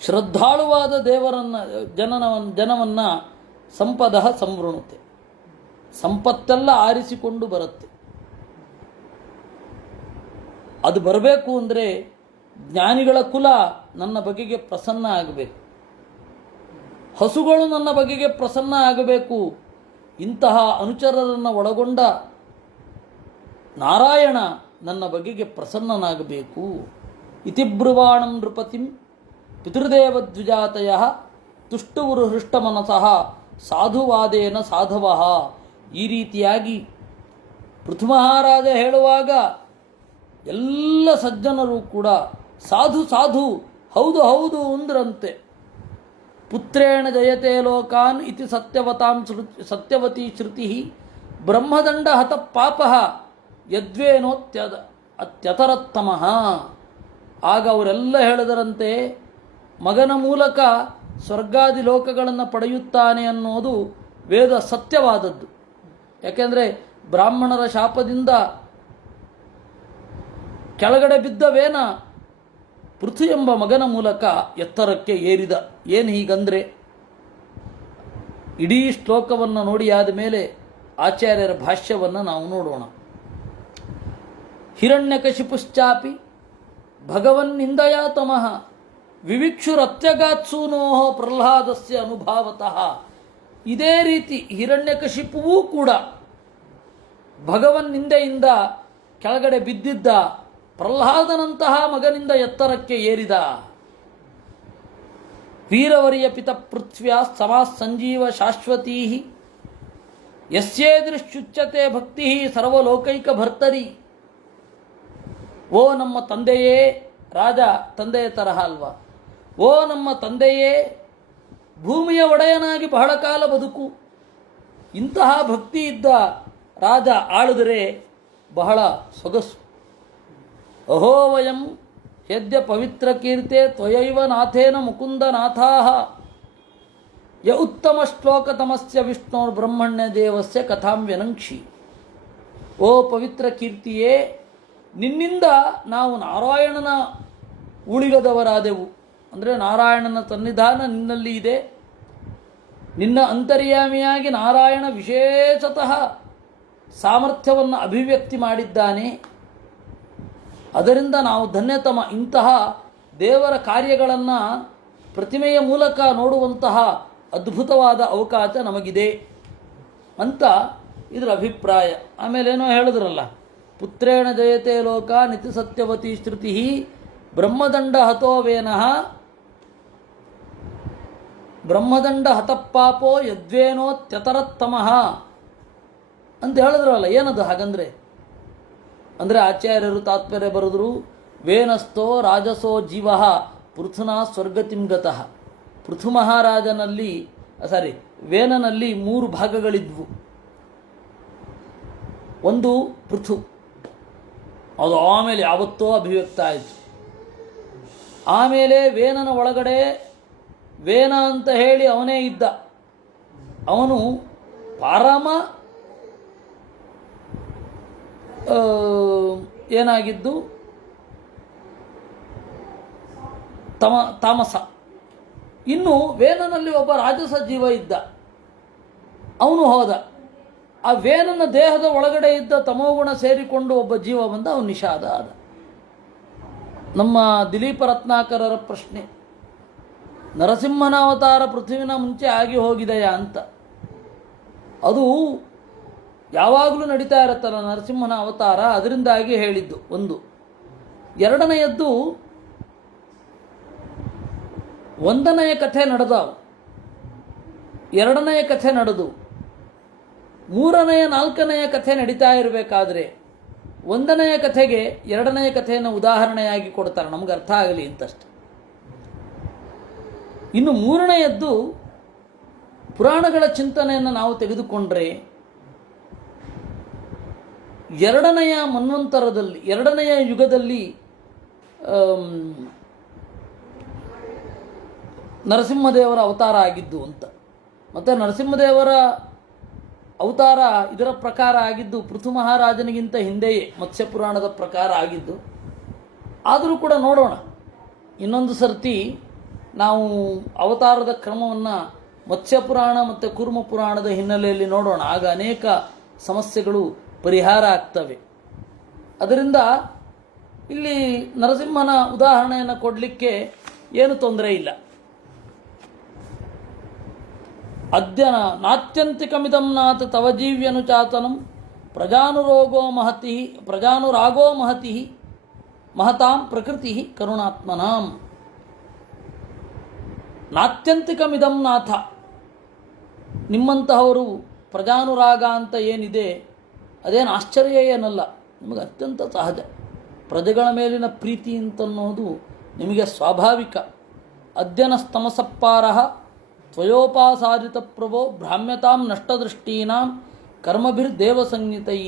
ಶ್ರದ್ಧಾಳುವಾದ ದೇವರನ್ನು ಜನವನ್ನು ಸಂಪದಃ ಸಂವೃಣುತೆ. ಸಂಪತ್ತೆಲ್ಲ ಆರಿಸಿಕೊಂಡು ಬರುತ್ತೆ. ಅದು ಬರಬೇಕು ಅಂದರೆ ಜ್ಞಾನಿಗಳ ಕುಲ ನನ್ನ ಬಗೆಗೆ ಪ್ರಸನ್ನ ಆಗಬೇಕು, ಹಸುಗಳು ನನ್ನ ಬಗೆಗೆ ಪ್ರಸನ್ನ ಆಗಬೇಕು. ಇಂತಹ ಅನುಚರರನ್ನು ಒಳಗೊಂಡ ನಾರಾಯಣ ನನ್ನ ಬಗೆಗೆ ಪ್ರಸನ್ನನಾಗಬೇಕು. ಇತಿಬ್ರುವಾಣಂ ನೃಪತಿಂ ಪಿತೃದೇವದ್ವಿಜಾತಯ ತುಷ್ಟುವರು ಹೃಷ್ಟಮನಸಃ ಸಾಧುವಾದೇನ ಸಾಧವಃ. ಈ ರೀತಿಯಾಗಿ ಪೃಥುಮಹಾರಾಜ ಹೇಳುವಾಗ ಎಲ್ಲ ಸಜ್ಜನರು ಕೂಡ ಸಾಧು ಸಾಧು, ಹೌದು ಹೌದು ಅಂದ್ರಂತೆ. ಪುತ್ರೇಣ ಜಯತೆ ಲೋಕಾನ್ ಇತಿ ಸತ್ಯವತಿ ಶ್ರುತಿ ಬ್ರಹ್ಮದಂಡ ಹತ ಪಾಪ ಅತ್ಯತರತ್ತಮಃ. ಆಗ ಅವರೆಲ್ಲ ಹೇಳಿದರಂತೆ, ಮಗನ ಮೂಲಕ ಸ್ವರ್ಗಾದಿ ಲೋಕಗಳನ್ನು ಪಡೆಯುತ್ತಾನೆ ಅನ್ನೋದು ವೇದ ಸತ್ಯವಾದದ್ದು. ಯಾಕೆಂದರೆ ಬ್ರಾಹ್ಮಣರ ಶಾಪದಿಂದ ಕೆಳಗಡೆ ಬಿದ್ದ ವೇನ ಪೃಥು ಎಂಬ ಮಗನ ಮೂಲಕ ಎತ್ತರಕ್ಕೆ ಏರಿದ. ಏನು ಹೀಗಂದರೆ, ಇಡೀ ಶ್ಲೋಕವನ್ನು ನೋಡಿ ಆದ ಮೇಲೆ ಆಚಾರ್ಯರ ಭಾಷ್ಯವನ್ನು ನಾವು ನೋಡೋಣ. ಹಿರಣ್ಯಕಶಿಪುಶ್ಚಾಪಿ ಭಗವನ್ನಿಂದಯಾ ತಮಃ ವಿವಿಕ್ಷುರತ್ಯಗಾತ್ಸೂನೋ ಪ್ರಹ್ಲಾದಸ್ಯ ಅನುಭಾವತಃ. ಇದೇ ರೀತಿ ಹಿರಣ್ಯಕಶಿಪುವೂ ಕೂಡ ಭಗವನ್ನಿಂದೆಯಿಂದ ಕೆಳಗಡೆ ಬಿದ್ದಿದ್ದ, ಪ್ರಹ್ಲಾದನಂತಹ ಮಗನಿಂದ ಎತ್ತರಕ್ಕೆ ಏರಿದ. ವೀರವರ್ಯ ಪಿತ ಪೃಥ್ವ್ಯಾ ಸಮಾಸ್ ಸಂಜೀವ ಶಾಶ್ವತೀ ಯಸ್ಯೇದೃಶ್ಚುಚ್ಯತೆ ಭಕ್ತಿ ಸರ್ವಲೋಕೈಕ ಭರ್ತರಿ. ಓ ನಮ್ಮ ತಂದೆಯೇ, ರಾಜ ತಂದೆಯ ತರಹ ಅಲ್ವಾ, ಓ ನಮ್ಮ ತಂದೆಯೇ, ಭೂಮಿಯ ಒಡೆಯನಾಗಿ ಬಹಳ ಕಾಲ ಬದುಕು. ಇಂತಹ ಭಕ್ತಿ ಇದ್ದ ರಾಜ ಆಳಿದರೆ ಬಹಳ ಸೊಗಸು. ಅಹೋ ವಯಂ ಯದ್ಯ ಪವಿತ್ರ ಕೀರ್ತೆ ತ್ವಯೈವ ನಾಥೇನ ಮುಕುಂದ ನಾಥಾಹ ಯ ಉತ್ತಮ ಶ್ಲೋಕತಮಸ್ಯ ವಿಷ್ಣೋರ್ ಬ್ರಹ್ಮಣ್ಯ ದೇವಸ್ಯ ಕಥಾಂ ವ್ಯನಂಕ್ಷಿ. ಓ ಪವಿತ್ರ ಕೀರ್ತಿಯೇ, ನಿನ್ನಿಂದ ನಾವು ನಾರಾಯಣನ ಉಳಿಗದವರಾದೆವು. ಅಂದರೆ ನಾರಾಯಣನ ಸನ್ನಿಧಾನ ನಿನ್ನಲ್ಲಿ ಇದೆ. ನಿನ್ನ ಅಂತರ್ಯಾಮಿಯಾಗಿ ನಾರಾಯಣ ವಿಶೇಷತಃ ಸಾಮರ್ಥ್ಯವನ್ನು ಅಭಿವ್ಯಕ್ತಿ ಮಾಡಿದ್ದಾನೆ. ಅದರಿಂದ ನಾವು ಧನ್ಯತಮ. ಇಂತಹ ದೇವರ ಕಾರ್ಯಗಳನ್ನು ಪ್ರತಿಮೆಯ ಮೂಲಕ ನೋಡುವಂತಹ ಅದ್ಭುತವಾದ ಅವಕಾಶ ನಮಗಿದೆ ಅಂತ ಇದರ ಅಭಿಪ್ರಾಯ. ಆಮೇಲೇನೋ ಹೇಳಿದ್ರಲ್ಲ, ಪುತ್ರೇಣ ಜಯತೆ ಲೋಕ ನಿತಿ ಸತ್ಯವತಿ ಶ್ರುತಿ ಬ್ರಹ್ಮದಂಡ ಹತೋವೇನಃ ಬ್ರಹ್ಮದಂಡ ಹತಪಾಪೋ ಯದ್ವೇನೋತ್ಯತರತ್ತಮಃ ಅಂತ ಹೇಳಿದ್ರಲ್ಲ. ಏನದು ಹಾಗಂದ್ರೆ? ಅಂದರೆ ಆಚಾರ್ಯರು ತಾತ್ಪರ್ಯ ಬರೆದ್ರು, ವೇನಸ್ಥೋ ರಾಜಸೋ ಜೀವ ಪೃಥುನಾ ಸ್ವರ್ಗತಿಂಗತಃ. ಪೃಥು ಮಹಾರಾಜನಲ್ಲಿ ವೇನನಲ್ಲಿ 3 ಭಾಗಗಳಿದ್ವು. ಒಂದು ಪೃಥು, ಅದು ಆಮೇಲೆ ಯಾವತ್ತೋ ಅಭಿವ್ಯಕ್ತ ಆಯಿತು. ಆಮೇಲೆ ವೇನನ ಒಳಗಡೆ ವೇನ ಅಂತ ಹೇಳಿ ಅವನೇ ಇದ್ದ. ಅವನು ಪರಮ ಏನಾಗಿದ್ದು ತಾಮಸ. ಇನ್ನು ವೇನನಲ್ಲಿ ಒಬ್ಬ ರಾಜಸ ಜೀವ ಇದ್ದ, ಅವನು ಹೋದ. ಆ ವೇನನ ದೇಹದ ಒಳಗಡೆ ಇದ್ದ ತಮೋಗುಣ ಸೇರಿಕೊಂಡು ಒಬ್ಬ ಜೀವ ಬಂದ, ಅವನು ನಿಷಾದ ಆದ. ನಮ್ಮ ದಿಲೀಪ ರತ್ನಾಕರರ ಪ್ರಶ್ನೆ, ನರಸಿಂಹನ ಅವತಾರ ಪೃಥ್ವಿನ ಮುಂಚೆ ಆಗಿ ಹೋಗಿದೆಯಾ ಅಂತ. ಅದು ಯಾವಾಗಲೂ ನಡೀತಾ ಇರುತ್ತಲ್ಲ ನರಸಿಂಹನ ಅವತಾರ, ಅದರಿಂದಾಗಿ ಹೇಳಿದ್ದು ಒಂದು. ಎರಡನೆಯದ್ದು, ಒಂದನೆಯ ಕಥೆ ನಡೆದವು, ಎರಡನೆಯ ಕಥೆ ನಡೆದು, ಮೂರನೆಯ ನಾಲ್ಕನೆಯ ಕಥೆ ನಡೀತಾ ಇರಬೇಕಾದ್ರೆ ಒಂದನೆಯ ಕಥೆಗೆ ಎರಡನೆಯ ಕಥೆಯನ್ನು ಉದಾಹರಣೆಯಾಗಿ ಕೊಡ್ತಾರೆ, ನಮ್ಗೆ ಅರ್ಥ ಆಗಲಿ ಅಂತಷ್ಟೆ. ಇನ್ನು ಮೂರನೆಯದ್ದು, ಪುರಾಣಗಳ ಚಿಂತನೆಯನ್ನು ನಾವು ತೆಗೆದುಕೊಂಡ್ರೆ ಎರಡನೆಯ ಮನ್ವಂತರದಲ್ಲಿ, ಎರಡನೆಯ ಯುಗದಲ್ಲಿ ನರಸಿಂಹದೇವರ ಅವತಾರ ಆಗಿದ್ದು ಅಂತ. ಮತ್ತು ನರಸಿಂಹದೇವರ ಅವತಾರ ಇದರ ಪ್ರಕಾರ ಆಗಿದ್ದು ಪೃಥು ಮಹಾರಾಜನಿಗಿಂತ ಹಿಂದೆಯೇ ಮತ್ಸ್ಯ ಪುರಾಣದ ಪ್ರಕಾರ ಆಗಿದ್ದು. ಆದರೂ ಕೂಡ ನೋಡೋಣ, ಇನ್ನೊಂದು ಸರ್ತಿ ನಾವು ಅವತಾರದ ಕ್ರಮವನ್ನು ಮತ್ಸ್ಯ ಪುರಾಣ ಮತ್ತು ಕೂರ್ಮ ಪುರಾಣದ ಹಿನ್ನೆಲೆಯಲ್ಲಿ ನೋಡೋಣ. ಆಗ ಅನೇಕ ಸಮಸ್ಯೆಗಳು ಪರಿಹಾರ ಆಗ್ತವೆ. ಅದರಿಂದ ಇಲ್ಲಿ ನರಸಿಂಹನ ಉದಾಹರಣೆಯನ್ನು ಕೊಡಲಿಕ್ಕೆ ಏನು ತೊಂದರೆ ಇಲ್ಲ. ಅದ್ಯ ನಾತ್ಯಂತಿಕಮಿದಂ ನಾಥ ತವ ಜೀವ್ಯನುಚಾತನಂ ಪ್ರಜಾನುರಾಗೋ ಮಹತಿ ಮಹತಾಂ ಪ್ರಕೃತಿ ಕರುಣಾತ್ಮನಾಂ. ನಾತ್ಯಂತಿಕಮಿದಂ ನಾಥ, ನಿಮ್ಮಂತಹವರು ಪ್ರಜಾನುರಾಗ ಅಂತ ಏನಿದೆ ಅದೇನು ಆಶ್ಚರ್ಯ ಏನಲ್ಲ, ನಿಮಗೆ ಅತ್ಯಂತ ಸಹಜ. ಪ್ರಜೆಗಳ ಮೇಲಿನ ಪ್ರೀತಿ ಅಂತನ್ನೋದು ನಿಮಗೆ ಸ್ವಾಭಾವಿಕ. ಅದ್ಯನಸ್ತಮಸಪ್ಪಾರಃ ತ್ವಯೋಪಾಸಾದಿತ ಪ್ರಭೋ ಭ್ರಾಮ್ಯತಾಂ ನಷ್ಟದೃಷ್ಟೀನಾಂ ಕರ್ಮಭಿರ್ದೇವಸಂಹಿತೈ.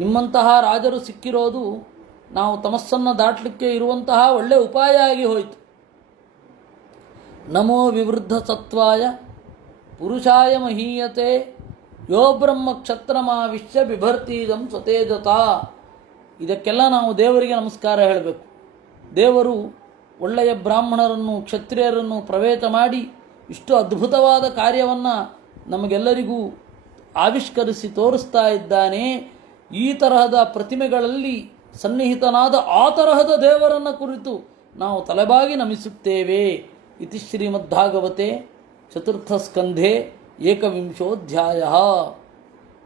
ನಿಮ್ಮಂತಹ ರಾಜರು ಸಿಕ್ಕಿರೋದು ನಾವು ತಮಸ್ಸನ್ನು ದಾಟಲಿಕ್ಕೆ ಇರುವಂತಹ ಒಳ್ಳೆ ಉಪಾಯ ಆಗಿ ಹೋಯಿತು. ನಮೋ ವಿವೃದ್ಧ ಸತ್ವಾಯ ಪುರುಷಾಯ ಮಹೀಯತೆ ಯೋ ಬ್ರಹ್ಮ ಕ್ಷತ್ರಮಾವಿಶ್ಯ ಬಿಭರ್ತೀದಂ ಸ್ವತೇಜತಾ. ಇದಕ್ಕೆಲ್ಲ ನಾವು ದೇವರಿಗೆ ನಮಸ್ಕಾರ ಹೇಳಬೇಕು. ದೇವರು ಒಳ್ಳೆಯ ಬ್ರಾಹ್ಮಣರನ್ನು ಕ್ಷತ್ರಿಯರನ್ನು ಪ್ರವೇಶ ಮಾಡಿ ಇಷ್ಟು ಅದ್ಭುತವಾದ ಕಾರ್ಯವನ್ನು ನಮಗೆಲ್ಲರಿಗೂ ಆವಿಷ್ಕರಿಸಿ ತೋರಿಸ್ತಾ ಇದ್ದಾನೆ. ಈ ತರಹದ ಪ್ರತಿಮೆಗಳಲ್ಲಿ ಸನ್ನಿಹಿತನಾದ ಆ ತರಹದ ದೇವರನ್ನು ಕುರಿತು ನಾವು ತಲೆಬಾಗಿ ನಮಿಸುತ್ತೇವೆ. ಇತಿ ಶ್ರೀಮದ್ಭಾಗವತೆ ಚತುರ್ಥ ಸ್ಕಂಧೆ ಏಕವಿಂಶೋಧ್ಯಾಯ.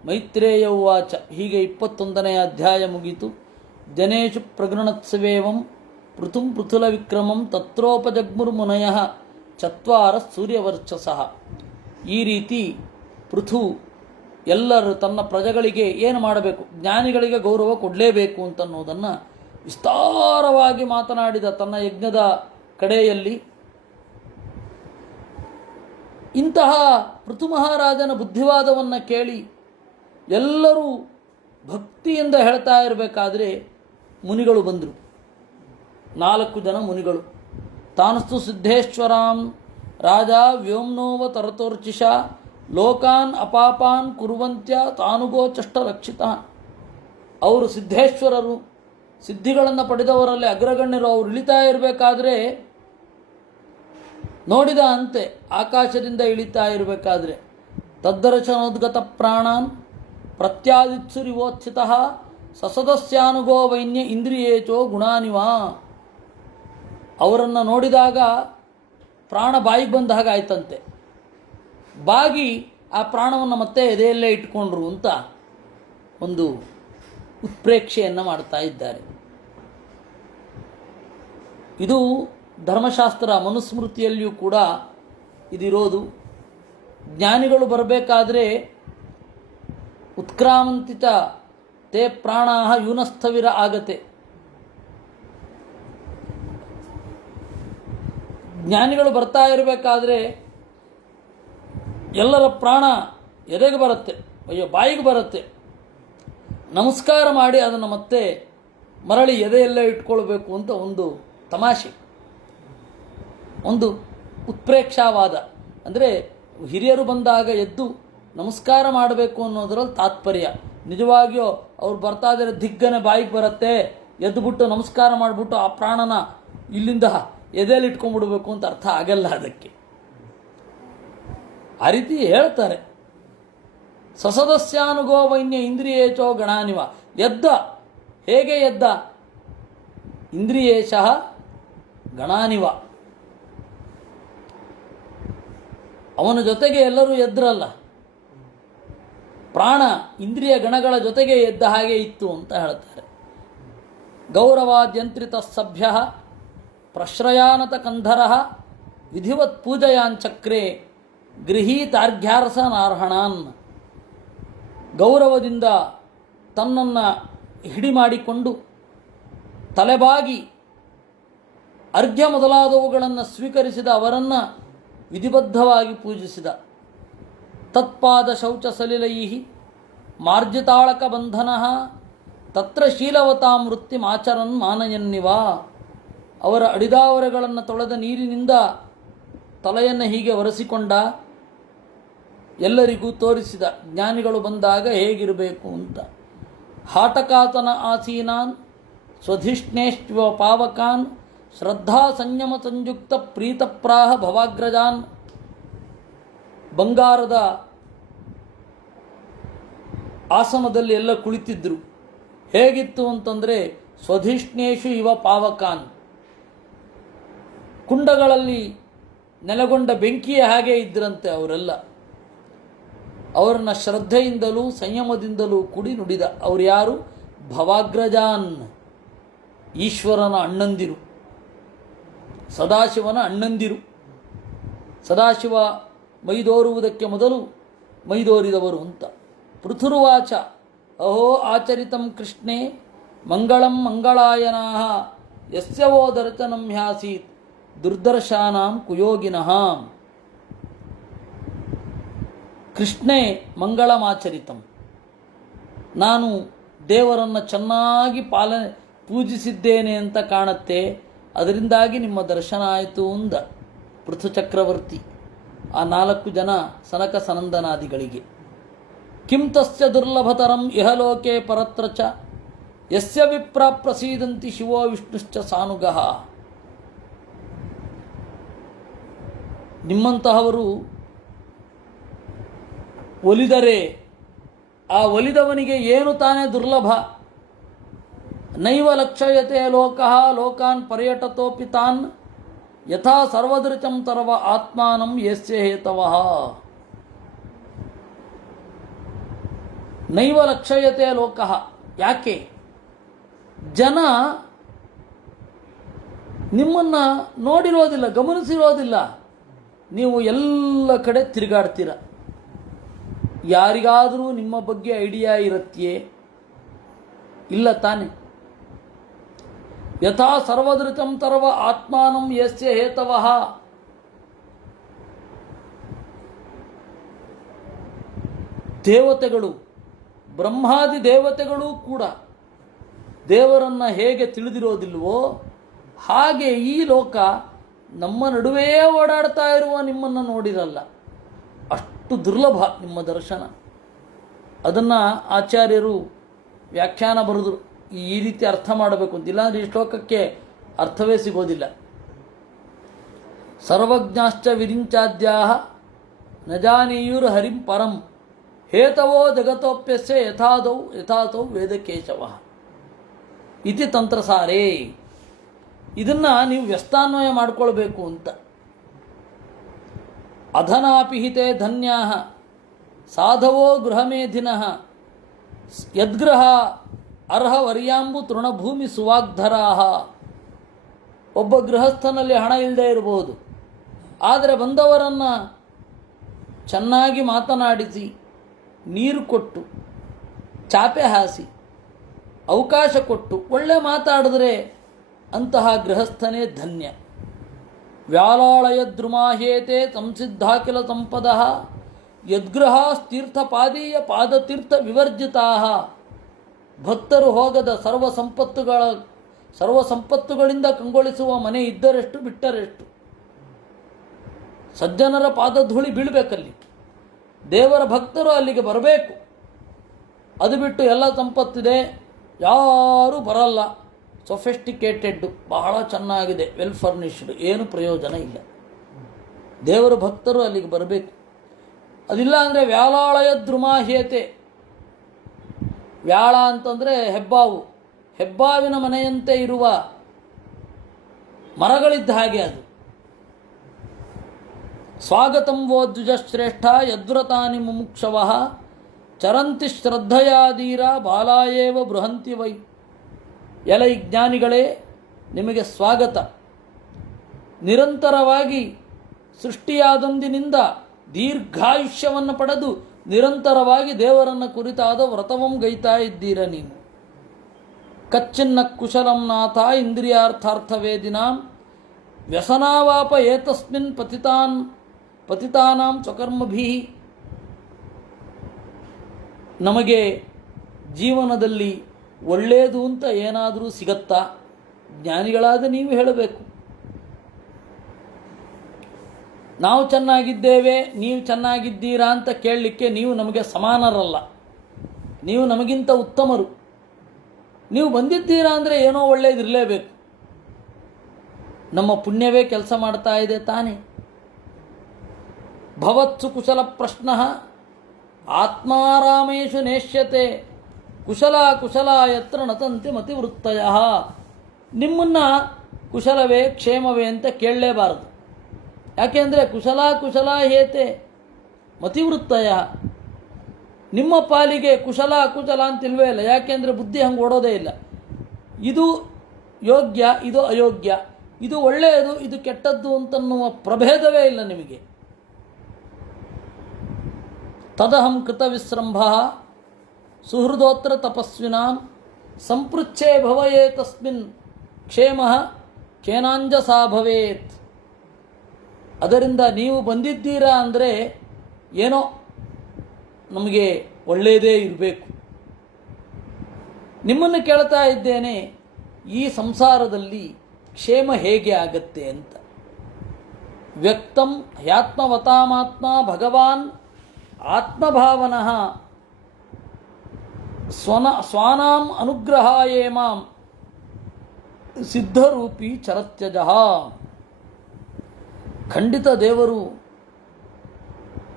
ಮೈತ್ರೇಯ ಉವಾಚ. ಹೀಗೆ 21ನೇ ಅಧ್ಯಾಯ ಮುಗಿತು. ಜನೇಶು ಪ್ರಗೃಣತ್ಸವೇವಂ ಪೃಥುಂ ಪೃಥುಲ ವಿಕ್ರಮಂ ತತ್ರೋಪಜಗ್ಮುರ್ಮುನಯಃ ಚತ್ವಾರ ಸೂರ್ಯವರ್ಚಸಃ. ಈ ರೀತಿ ಪೃಥು ಎಲ್ಲರೂ ತನ್ನ ಪ್ರಜೆಗಳಿಗೆ ಏನು ಮಾಡಬೇಕು, ಜ್ಞಾನಿಗಳಿಗೆ ಗೌರವ ಕೊಡಲೇಬೇಕು ಅಂತನ್ನೋದನ್ನು ವಿಸ್ತಾರವಾಗಿ ಮಾತನಾಡಿದ. ತನ್ನ ಯಜ್ಞದ ಕಡೆಯಲ್ಲಿ ಇಂತಹ ಪೃಥು ಮಹಾರಾಜನ ಬುದ್ಧಿವಾದವನ್ನು ಕೇಳಿ ಎಲ್ಲರೂ ಭಕ್ತಿಯಿಂದ ಹೇಳ್ತಾ ಇರಬೇಕಾದ್ರೆ ಮುನಿಗಳು ಬಂದರು. 4 ಜನ ಮುನಿಗಳು. ತಾನಸ್ತು ಸಿದ್ಧೇಶ್ವರಾಂ ರಾಜ ವ್ಯೋಮ್ನೋವ ತರತೋರ್ಚಿಷ ಲೋಕಾನ್ ಅಪಾಪಾನ್ ಕುರುವಂತ್ಯ ತಾನುಗೋ ಚಷ್ಟ ರಕ್ಷಿತ. ಅವರು ಸಿದ್ಧೇಶ್ವರರು, ಸಿದ್ಧಿಗಳನ್ನು ಪಡೆದವರಲ್ಲಿ ಅಗ್ರಗಣ್ಯರು. ಅವರು ಇಳಿತಾ ಇರಬೇಕಾದ್ರೆ ನೋಡಿದ ಅಂತೆ ಆಕಾಶದಿಂದ ಇಳಿತಾ ಇರಬೇಕಾದ್ರೆ ತದ್ದರ್ಶನೋದ್ಗತ ಪ್ರಾಣಾನ್ ಪ್ರತ್ಯಾದಿತ್ಸುರಿವೋತ್ಥಿತ ಸಸದಸ್ಯಾನುಗೋ ವೈನ್ಯ ಇಂದ್ರಿಯೇಚೋ ಗುಣಾನಿವಾ. ಅವರನ್ನು ನೋಡಿದಾಗ ಪ್ರಾಣ ಬಾಯಿಗೆ ಬಂದ ಹಾಗಾಯ್ತಂತೆ. ಬಾಗಿ ಆ ಪ್ರಾಣವನ್ನು ಮತ್ತೆ ಎದೆಯಲ್ಲೇ ಇಟ್ಕೊಂಡ್ರು ಅಂತ ಒಂದು ಉತ್ಪ್ರೇಕ್ಷೆಯನ್ನು ಮಾಡ್ತಾ ಇದ್ದಾರೆ. ಇದು ಧರ್ಮಶಾಸ್ತ್ರ ಮನುಸ್ಮೃತಿಯಲ್ಲಿಯೂ ಕೂಡ ಇದಿರೋದು. ಜ್ಞಾನಿಗಳು ಬರಬೇಕಾದ್ರೆ ಉತ್ಕ್ರಾಮಂತಿತ ತೇ ಪ್ರಾಣ ಯೂನಸ್ಥವಿರ ಆಗತೆ. ಜ್ಞಾನಿಗಳು ಬರ್ತಾ ಇರಬೇಕಾದ್ರೆ ಎಲ್ಲರ ಪ್ರಾಣ ಎದೆಗೆ ಬರುತ್ತೆ, ಅಯ್ಯೋ ಬಾಯಿಗೆ ಬರುತ್ತೆ. ನಮಸ್ಕಾರ ಮಾಡಿ ಅದನ್ನು ಮತ್ತೆ ಮರಳಿ ಎದೆಯಲ್ಲೇ ಇಟ್ಕೊಳ್ಬೇಕು ಅಂತ ಒಂದು ತಮಾಷೆ, ಒಂದು ಉತ್ಪ್ರೇಕ್ಷಾವಾದ. ಅಂದರೆ ಹಿರಿಯರು ಬಂದಾಗ ಎದ್ದು ನಮಸ್ಕಾರ ಮಾಡಬೇಕು ಅನ್ನೋದರಲ್ಲಿ ತಾತ್ಪರ್ಯ. ನಿಜವಾಗಿಯೂ ಅವ್ರು ಬರ್ತಾ ಇದ್ದಾರೆ ದಿಗ್ಗನೆ ಬಾಯಿಗೆ ಬರುತ್ತೆ, ಎದ್ದುಬಿಟ್ಟು ನಮಸ್ಕಾರ ಮಾಡಿಬಿಟ್ಟು ಆ ಪ್ರಾಣನ ಇಲ್ಲಿಂದ ಎದೆಯಲ್ಲಿ ಇಟ್ಕೊಂಡ್ಬಿಡ್ಬೇಕು ಅಂತ ಅರ್ಥ ಆಗಲ್ಲ ಅದಕ್ಕೆ. ಆ ರೀತಿ ಹೇಳ್ತಾರೆ. ಸಸದಸ್ಯಾನುಗೋ ವೈನ್ಯ ಇಂದ್ರಿಯೇಚೋ ಗಣಾನಿವ. ಎದ್ದ, ಹೇಗೆ ಎದ್ದ? ಇಂದ್ರಿಯೇಶಃ ಗಣಾನಿವ. ಅವನ ಜೊತೆಗೆ ಎಲ್ಲರೂ ಎದ್ರಲ್ಲ, ಪ್ರಾಣ ಇಂದ್ರಿಯ ಗಣಗಳ ಜೊತೆಗೆ ಎದ್ದ ಹಾಗೆ ಇತ್ತು ಅಂತ ಹೇಳ್ತಾರೆ. ಗೌರವಾದ್ಯಂತ್ರಿತ ಸಭ್ಯ ಪ್ರಶ್ರಯಾನತ ಕಂಧರ ವಿಧಿವತ್ ಪೂಜಯಾಂಚಕ್ರೆ ಗೃಹೀತಾರ್ಘ್ಯಾರಸನಾರ್ಹಣಾನ್. ಗೌರವದಿಂದ ತನ್ನನ್ನು ಹಿಡಿ ಮಾಡಿಕೊಂಡು ತಲೆಬಾಗಿ ಅರ್ಘ್ಯ ಮೊದಲಾದವುಗಳನ್ನು ಸ್ವೀಕರಿಸಿದ ಅವರನ್ನು ವಿಧಿಬದ್ಧವಾಗಿ ಪೂಜಿಸಿದ. ತತ್ಪಾದ ಶೌಚ ಸಲಿಲೈ ಮಾರ್ಜಿತಾಳಕ ಬಂಧನ ತತ್ರ ಶೀಲವತಾಂ ವೃತ್ತಿಮಾಚರನ್ ಮಾನಯನ್ನಿವ. ಅವರ ಅಡಿದಾವರೆಗಳನ್ನು ತೊಳೆದ ನೀರಿನಿಂದ ತಲೆಯನ್ನು ಹೀಗೆ ಒರೆಸಿಕೊಂಡ, ಎಲ್ಲರಿಗೂ ತೋರಿಸಿದ ಜ್ಞಾನಿಗಳು ಬಂದಾಗ ಹೇಗಿರಬೇಕು ಅಂತ. ಹಾಟಕಾತನ ಆಸೀನಾನ್ ಸ್ವಧಿಷ್ಣೇಶ್ವ ಪಾವಕಾನ್ ಶ್ರದ್ಧಾ ಸಂಯಮ ಸಂಯುಕ್ತ ಪ್ರೀತಪ್ರಾಹ ಭವಾಗ್ರಜಾನ್. ಬಂಗಾರದ ಆಸನದಲ್ಲಿ ಎಲ್ಲ ಕುಳಿತಿದ್ದರು. ಹೇಗಿತ್ತು ಅಂತಂದರೆ ಸ್ವಧಿಷ್ಣೇಶು ಇವ ಪಾವಕಾನ್. ಕುಂಡಗಳಲ್ಲಿ ನೆಲೆಗೊಂಡ ಬೆಂಕಿಯ ಹಾಗೆ ಇದ್ದರಂತೆ ಅವರೆಲ್ಲ. ಅವರನ್ನ ಶ್ರದ್ಧೆಯಿಂದಲೂ ಸಂಯಮದಿಂದಲೂ ಕೂಡಿ ನುಡಿದ. ಅವರು ಯಾರು? ಭವಾಗ್ರಜಾನ್, ಈಶ್ವರನ ಅಣ್ಣಂದಿರು, ಸದಾಶಿವನ ಅಣ್ಣಂದಿರು. ಸದಾಶಿವ ಮೈದೋರುವುದಕ್ಕೆ ಮೊದಲು ಮೈದೋರಿದವರು ಅಂತ. ಪೃಥುರ್ವಾಚ ಅಹೋ ಆಚರಿತಂ ಕೃಷ್ಣೇ ಮಂಗಳಂ ಮಂಗಳಾಯನಾಃ ಯಸ್ಯವೋ ದರ್ಶನಂ ಹ್ಯಾಸೀತ್ ದುರ್ದರ್ಶಾನಾಂ ಕುಯೋಗಿನಃ. ಕೃಷ್ಣೇ ಮಂಗಳಮಾಚರಿತಂ. ನಾನು ದೇವರನ್ನು ಚೆನ್ನಾಗಿ ಪೂಜಿಸಿದ್ದೇನೆ ಅಂತ ಕಾಣುತ್ತೆ, ಅದರಿಂದಾಗಿ ನಿಮ್ಮ ದರ್ಶನ ಆಯಿತು ಅಂದ ಪೃಥು ಚಕ್ರವರ್ತಿ ಆ 4 ಜನ ಸನಕ ಸನಂದನಾದಿಗಳಿಗೆ. ಕಿಂ ತಸ್ಯ ದುರ್ಲಭತರಂ ಇಹಲೋಕೆ ಪರತ್ರ ಚ ಯಸ್ಯ ವಿಪ್ರ ಪ್ರಸೀದಂತಿ ಶಿವೋ ವಿಷ್ಣುಶ್ಚ ಸಾನುಗಃ. ನಿಮ್ಮಂತಹವರು ಒಲಿದರೆ ಆ ಒಲಿದವನಿಗೆ ಏನು ತಾನೇ ದುರ್ಲಭ. ನೈವ ಲಕ್ಷಯತೆ ಲೋಕಃ ಲೋಕಾನ್ ಪರ್ಯಟತೋಪಿ ತಾನ್ ಯಥಾ ಸರ್ವದೃಚಂ ತರವ ಆತ್ಮಾನಂ ಯಸ್ಯ ಹೇತವಃ. ನೈವ ಲಕ್ಷಯತೆ ಲೋಕಃ. ಯಾಕೆ? ಜನ ನಿಮ್ಮನ್ನು ನೋಡಿರೋದಿಲ್ಲ, ಗಮನಿಸಿರೋದಿಲ್ಲ. ನೀವು ಎಲ್ಲ ಕಡೆ ತಿರುಗಾಡ್ತೀರ. ಯಾರಿಗಾದರೂ ನಿಮ್ಮ ಬಗ್ಗೆ ಐಡಿಯಾ ಇರುತ್ತೆಯೇ? ಇಲ್ಲ ತಾನೆ. ಯಥಾ ಸರ್ವದೃತಂ ತರ್ವ ಆತ್ಮಾನಂ ಯಸ್ಯ ಹೇತವಃ. ದೇವತೆಗಳು, ಬ್ರಹ್ಮಾದಿ ದೇವತೆಗಳೂ ಕೂಡ ದೇವರನ್ನು ಹೇಗೆ ತಿಳಿದಿರೋದಿಲ್ವೋ ಹಾಗೆ ಈ ಲೋಕ ನಮ್ಮ ನಡುವೆಯೇ ಓಡಾಡ್ತಾ ಇರುವ ನಿಮ್ಮನ್ನು ನೋಡಿರಲ್ಲ. ಅಷ್ಟು ದುರ್ಲಭ ನಿಮ್ಮ ದರ್ಶನ. ಅದನ್ನು ಆಚಾರ್ಯರು ವ್ಯಾಖ್ಯಾನ ಬರೆದರು, ಈ ರೀತಿ ಅರ್ಥ ಮಾಡಬೇಕು ಅಂತ. ಇಲ್ಲಾಂದರೆ ಈ ಶ್ಲೋಕಕ್ಕೆ ಅರ್ಥವೇ ಸಿಗೋದಿಲ್ಲ. ಸರ್ವಜ್ಞಾಶ್ಚ ವಿರಿಂಚಾದ್ಯಾಹ ನ ಜಾನೀಯುರ್ ಹರಿಂ ಪರಂ ಹೇತವೋ ಜಗತೋಪ್ಯಸ್ಯ ಯಥಾತೌ ವೇದಕೇಶವ ಇತಿ ತಂತ್ರಸಾರೇ. ಇದನ್ನು ನೀವು ವ್ಯಸ್ತಾನ್ವಯ ಮಾಡಿಕೊಳ್ಬೇಕು ಅಂತ. ಅಧನಾಪಿಹಿತೆ ಧನ್ಯಾ ಸಾಧವೋ ಗೃಹಮೇಧಿನಃ ಯದ್ಗೃಹ ಅರ್ಹವರ್ಯಾಂಬು ತೃಣಭೂಮಿ ಸುವಾಗ್ಧರಾಹ. ಒಬ್ಬ ಗೃಹಸ್ಥನಲ್ಲಿ ಹಣ ಇಲ್ಲದೆ ಇರಬಹುದು, ಆದರೆ ಬಂದವರನ್ನು ಚೆನ್ನಾಗಿ ಮಾತನಾಡಿಸಿ, ನೀರು ಕೊಟ್ಟು, ಚಾಪೆ ಹಾಸಿ, ಅವಕಾಶ ಕೊಟ್ಟು ಒಳ್ಳೆ ಮಾತಾಡಿದ್ರೆ ಅಂತಹ ಗೃಹಸ್ಥನೇ ಧನ್ಯ. ವ್ಯಾಲಾಳಯದ್ರುಮಾಹ್ಯೇತೆ ಸಂಸಿದ್ಧಾಖಿಲ ಸಂಪದಃ ಯದ್ಗೃಹಾಸ್ತೀರ್ಥಪಾದೀಯ ಪಾದತೀರ್ಥ ವಿವರ್ಜಿತಾ. ಭಕ್ತರು ಹೋಗದ ಸರ್ವ ಸಂಪತ್ತುಗಳಿಂದ ಕಂಗೊಳಿಸುವ ಮನೆ ಇದ್ದರೆಷ್ಟು ಬಿಟ್ಟರೆಷ್ಟು. ಸಜ್ಜನರ ಪಾದಧೂಳಿ ಬೀಳಬೇಕಲ್ಲಿ, ದೇವರ ಭಕ್ತರು ಅಲ್ಲಿಗೆ ಬರಬೇಕು. ಅದು ಬಿಟ್ಟು ಎಲ್ಲ ಸಂಪತ್ತಿದೆ, ಯಾರೂ ಬರಲ್ಲ, ಸೊಫೆಸ್ಟಿಕೇಟೆಡ್, ಬಹಳ ಚೆನ್ನಾಗಿದೆ, ವೆಲ್ ಫರ್ನಿಶ್ಡ್, ಏನು ಪ್ರಯೋಜನ ಇಲ್ಲ. ದೇವರ ಭಕ್ತರು ಅಲ್ಲಿಗೆ ಬರಬೇಕು. ಅದಿಲ್ಲ ಅಂದರೆ ವ್ಯಾಲಾಳಯ ದ್ರುಮಾಹ್ಯತೆ. ವ್ಯಾಳ ಅಂತಂದರೆ ಹೆಬ್ಬಾವು, ಹೆಬ್ಬಾವಿನ ಮನೆಯಂತೆ ಇರುವ ಮರಗಳಿದ್ದ ಹಾಗೆ ಅದು. ಸ್ವಾಗತಂ ವೋ ದ್ವಿಜಶ್ರೇಷ್ಠ ಯದ್ವ್ರತಾನಿ ಮುಮುಕ್ಷವಃ ಚರಂತಿ ಶ್ರದ್ಧಯಾದೀರ ಬಾಲಾಯೇವ ಬೃಹಂತಿ ವೈ. ಎಲೈ ಜ್ಞಾನಿಗಳೇ, ನಿಮಗೆ ಸ್ವಾಗತ. ನಿರಂತರವಾಗಿ ಸೃಷ್ಟಿಯಾದಂದಿನಿಂದ ದೀರ್ಘಾಯುಷ್ಯವನ್ನು ಪಡೆದು ನಿರಂತರವಾಗಿ ದೇವರನ್ನು ಕುರಿತಾದ ವ್ರತವಂ ಗೈತಾ ಇದ್ದೀರ ನೀವು. ಕಚ್ಚಿನ್ನ ಕುಶಲಂ ನಾಥ ಇಂದ್ರಿಯಾರ್ಥಾರ್ಥವೇದಿನಾಂ ವ್ಯಸನಾವಾಪ ಏತಸ್ಮಿನ್ ಪತಿತಾನಾಂ ಸ್ವಕರ್ಮಭಿ. ನಮಗೆ ಜೀವನದಲ್ಲಿ ಒಳ್ಳೆಯದು ಅಂತ ಏನಾದರೂ ಸಿಗತ್ತಾ? ಜ್ಞಾನಿಗಳಾದ ನೀವು ಹೇಳಬೇಕು. ನಾವು ಚೆನ್ನಾಗಿದ್ದೇವೆ, ನೀವು ಚೆನ್ನಾಗಿದ್ದೀರಾ ಅಂತ ಕೇಳಲಿಕ್ಕೆ ನೀವು ನಮಗೆ ಸಮಾನರಲ್ಲ, ನೀವು ನಮಗಿಂತ ಉತ್ತಮರು. ನೀವು ಬಂದಿದ್ದೀರಾ ಅಂದರೆ ಏನೋ ಒಳ್ಳೆಯದಿರಲೇಬೇಕು. ನಮ್ಮ ಪುಣ್ಯವೇ ಕೆಲಸ ಮಾಡ್ತಾ ಇದೆ ತಾನೇ. ಭವತ್ಸು ಕುಶಲ ಪ್ರಶ್ನ ಆತ್ಮಾರಾಮೇಶು ನೇಷ್ಯತೆ ಕುಶಲ ಯತ್ರ ನತಂತೆ ಮತಿವೃತ್ತಯ. ನಿಮ್ಮನ್ನು ಕುಶಲವೇ ಕ್ಷೇಮವೇ ಅಂತ ಕೇಳಲೇಬಾರದು. ಯಾಕೆಂದರೆ ಕುಶಲ ಹೇತೆ ಮತಿವೃತ್ತಯ. ನಿಮ್ಮ ಪಾಲಿಗೆ ಕುಶಲ ಅಂತಿಲ್ವೇ ಇಲ್ಲ. ಯಾಕೆಂದರೆ ಬುದ್ಧಿ ಹಂಗೆ ಓಡೋದೇ ಇಲ್ಲ. ಇದು ಯೋಗ್ಯ, ಇದು ಅಯೋಗ್ಯ, ಇದು ಒಳ್ಳೆಯದು, ಇದು ಕೆಟ್ಟದ್ದು ಅಂತನ್ನುವ ಪ್ರಭೇದವೇ ಇಲ್ಲ ನಿಮಗೆ. ತದಹಂ ಕೃತ ವಿಸ್ರಂಭ ಸುಹೃದೋತ್ರ ತಪಸ್ವಿನಾಂ ಸಂಪೃಚ್ಛೇ ಭವಯೇ ತಸ್ಮಿನ್ ಕ್ಷೇಮ ಕೇನಾಂಜಸಾ ಭವೇತ್. ಅದರಿಂದ ನೀವು ಬಂದಿದ್ದೀರಾ ಅಂದರೆ ಏನೋ ನಮಗೆ ಒಳ್ಳೆಯದೇ ಇರಬೇಕು. ನಿಮ್ಮನ್ನು ಕೇಳ್ತಾ ಇದ್ದೇನೆ, ಈ ಸಂಸಾರದಲ್ಲಿ ಕ್ಷೇಮ ಹೇಗೆ ಆಗತ್ತೆ ಅಂತ. ವ್ಯಕ್ತಂ ಹ್ಯಾತ್ಮವತಾಮಾತ್ಮ ಭಗವಾನ್ ಆತ್ಮಭಾವನಃ ಸ್ವಾನಾಂ ಅನುಗ್ರಹಾಯೇ ಮಾಂ ಸಿದ್ಧರೂಪಿ ಚರತ್ಯಜಃ. ಖಂಡಿತ ದೇವರು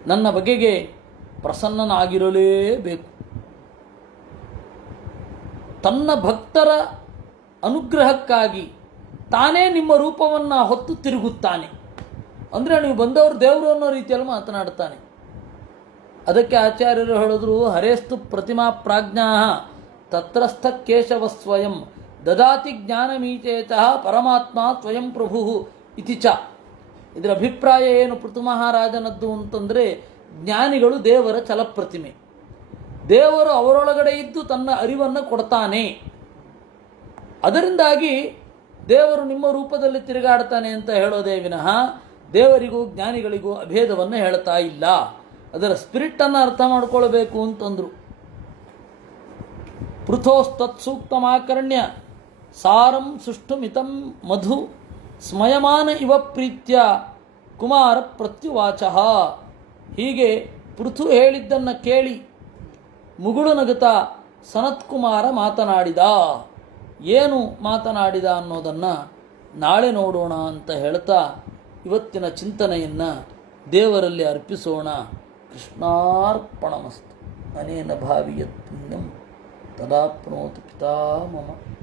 ನನ್ನ ಬಗೆಗೆ ಪ್ರಸನ್ನನಾಗಿರಲೇಬೇಕು. ತನ್ನ ಭಕ್ತರ ಅನುಗ್ರಹಕ್ಕಾಗಿ ತಾನೇ ನಿಮ್ಮ ರೂಪವನ್ನು ಹೊತ್ತು ತಿರುಗುತ್ತಾನೆ. ಅಂದರೆ ನೀವು ಬಂದವರು ದೇವರು ಅನ್ನೋ ರೀತಿಯಲ್ಲಿ ಮಾತನಾಡ್ತಾನೆ. ಅದಕ್ಕೆ ಆಚಾರ್ಯರು ಹೇಳಿದ್ರು, ಹರೇಸ್ತು ಪ್ರತಿಮಾ ಪ್ರಾಜ್ಞಾ ತತ್ರಸ್ಥ ಕೇಶವ ಸ್ವಯಂ ದದಾತಿ ಜ್ಞಾನಮೀಚೇತಃ ಪರಮಾತ್ಮ ಸ್ವಯಂ ಪ್ರಭು ಇತಿ ಚ. ಇದರ ಅಭಿಪ್ರಾಯ ಏನು ಪೃಥುಮಹಾರಾಜನದ್ದು ಅಂತಂದರೆ, ಜ್ಞಾನಿಗಳು ದೇವರ ಛಲಪ್ರತಿಮೆ. ದೇವರು ಅವರೊಳಗಡೆ ಇದ್ದು ತನ್ನ ಅರಿವನ್ನು ಕೊಡ್ತಾನೆ. ಅದರಿಂದಾಗಿ ದೇವರು ನಿಮ್ಮ ರೂಪದಲ್ಲಿ ತಿರುಗಾಡ್ತಾನೆ ಅಂತ ಹೇಳೋದೇ ವಿನಃ ದೇವರಿಗೂ ಜ್ಞಾನಿಗಳಿಗೂ ಅಭೇದವನ್ನು ಹೇಳ್ತಾ ಇಲ್ಲ. ಅದರ ಸ್ಪಿರಿಟನ್ನು ಅರ್ಥ ಮಾಡಿಕೊಳ್ಬೇಕು ಅಂತಂದರು. ಪೃಥೋಸ್ತತ್ಸೂಕ್ತಮಾಕರ್ಣ್ಯ ಸಾರಂ ಸುಷ್ಟುಮಿತಂ ಮಧು ಸ್ಮಯಮಾನ ಇವ ಪ್ರೀತ್ಯ ಕುಮಾರ ಪ್ರತ್ಯುವಾಚ. ಹೀಗೆ ಪೃಥು ಹೇಳಿದ್ದನ್ನು ಕೇಳಿ ಮುಗುಳು ನಗುತ್ತಾ ಸನತ್ಕುಮಾರ ಮಾತನಾಡಿದ. ಏನು ಮಾತನಾಡಿದ ಅನ್ನೋದನ್ನು ನಾಳೆ ನೋಡೋಣ ಅಂತ ಹೇಳ್ತಾ ಇವತ್ತಿನ ಚಿಂತನೆಯನ್ನು ದೇವರಲ್ಲಿ ಅರ್ಪಿಸೋಣ. ಕೃಷ್ಣಾರ್ಪಣಮಸ್ತು. ಅನೇನ ಭಾವಿಯತ್ ಪುಣ್ಯಂ ತದಾಪ್ನೋತು ಪಿತಾಮಮ.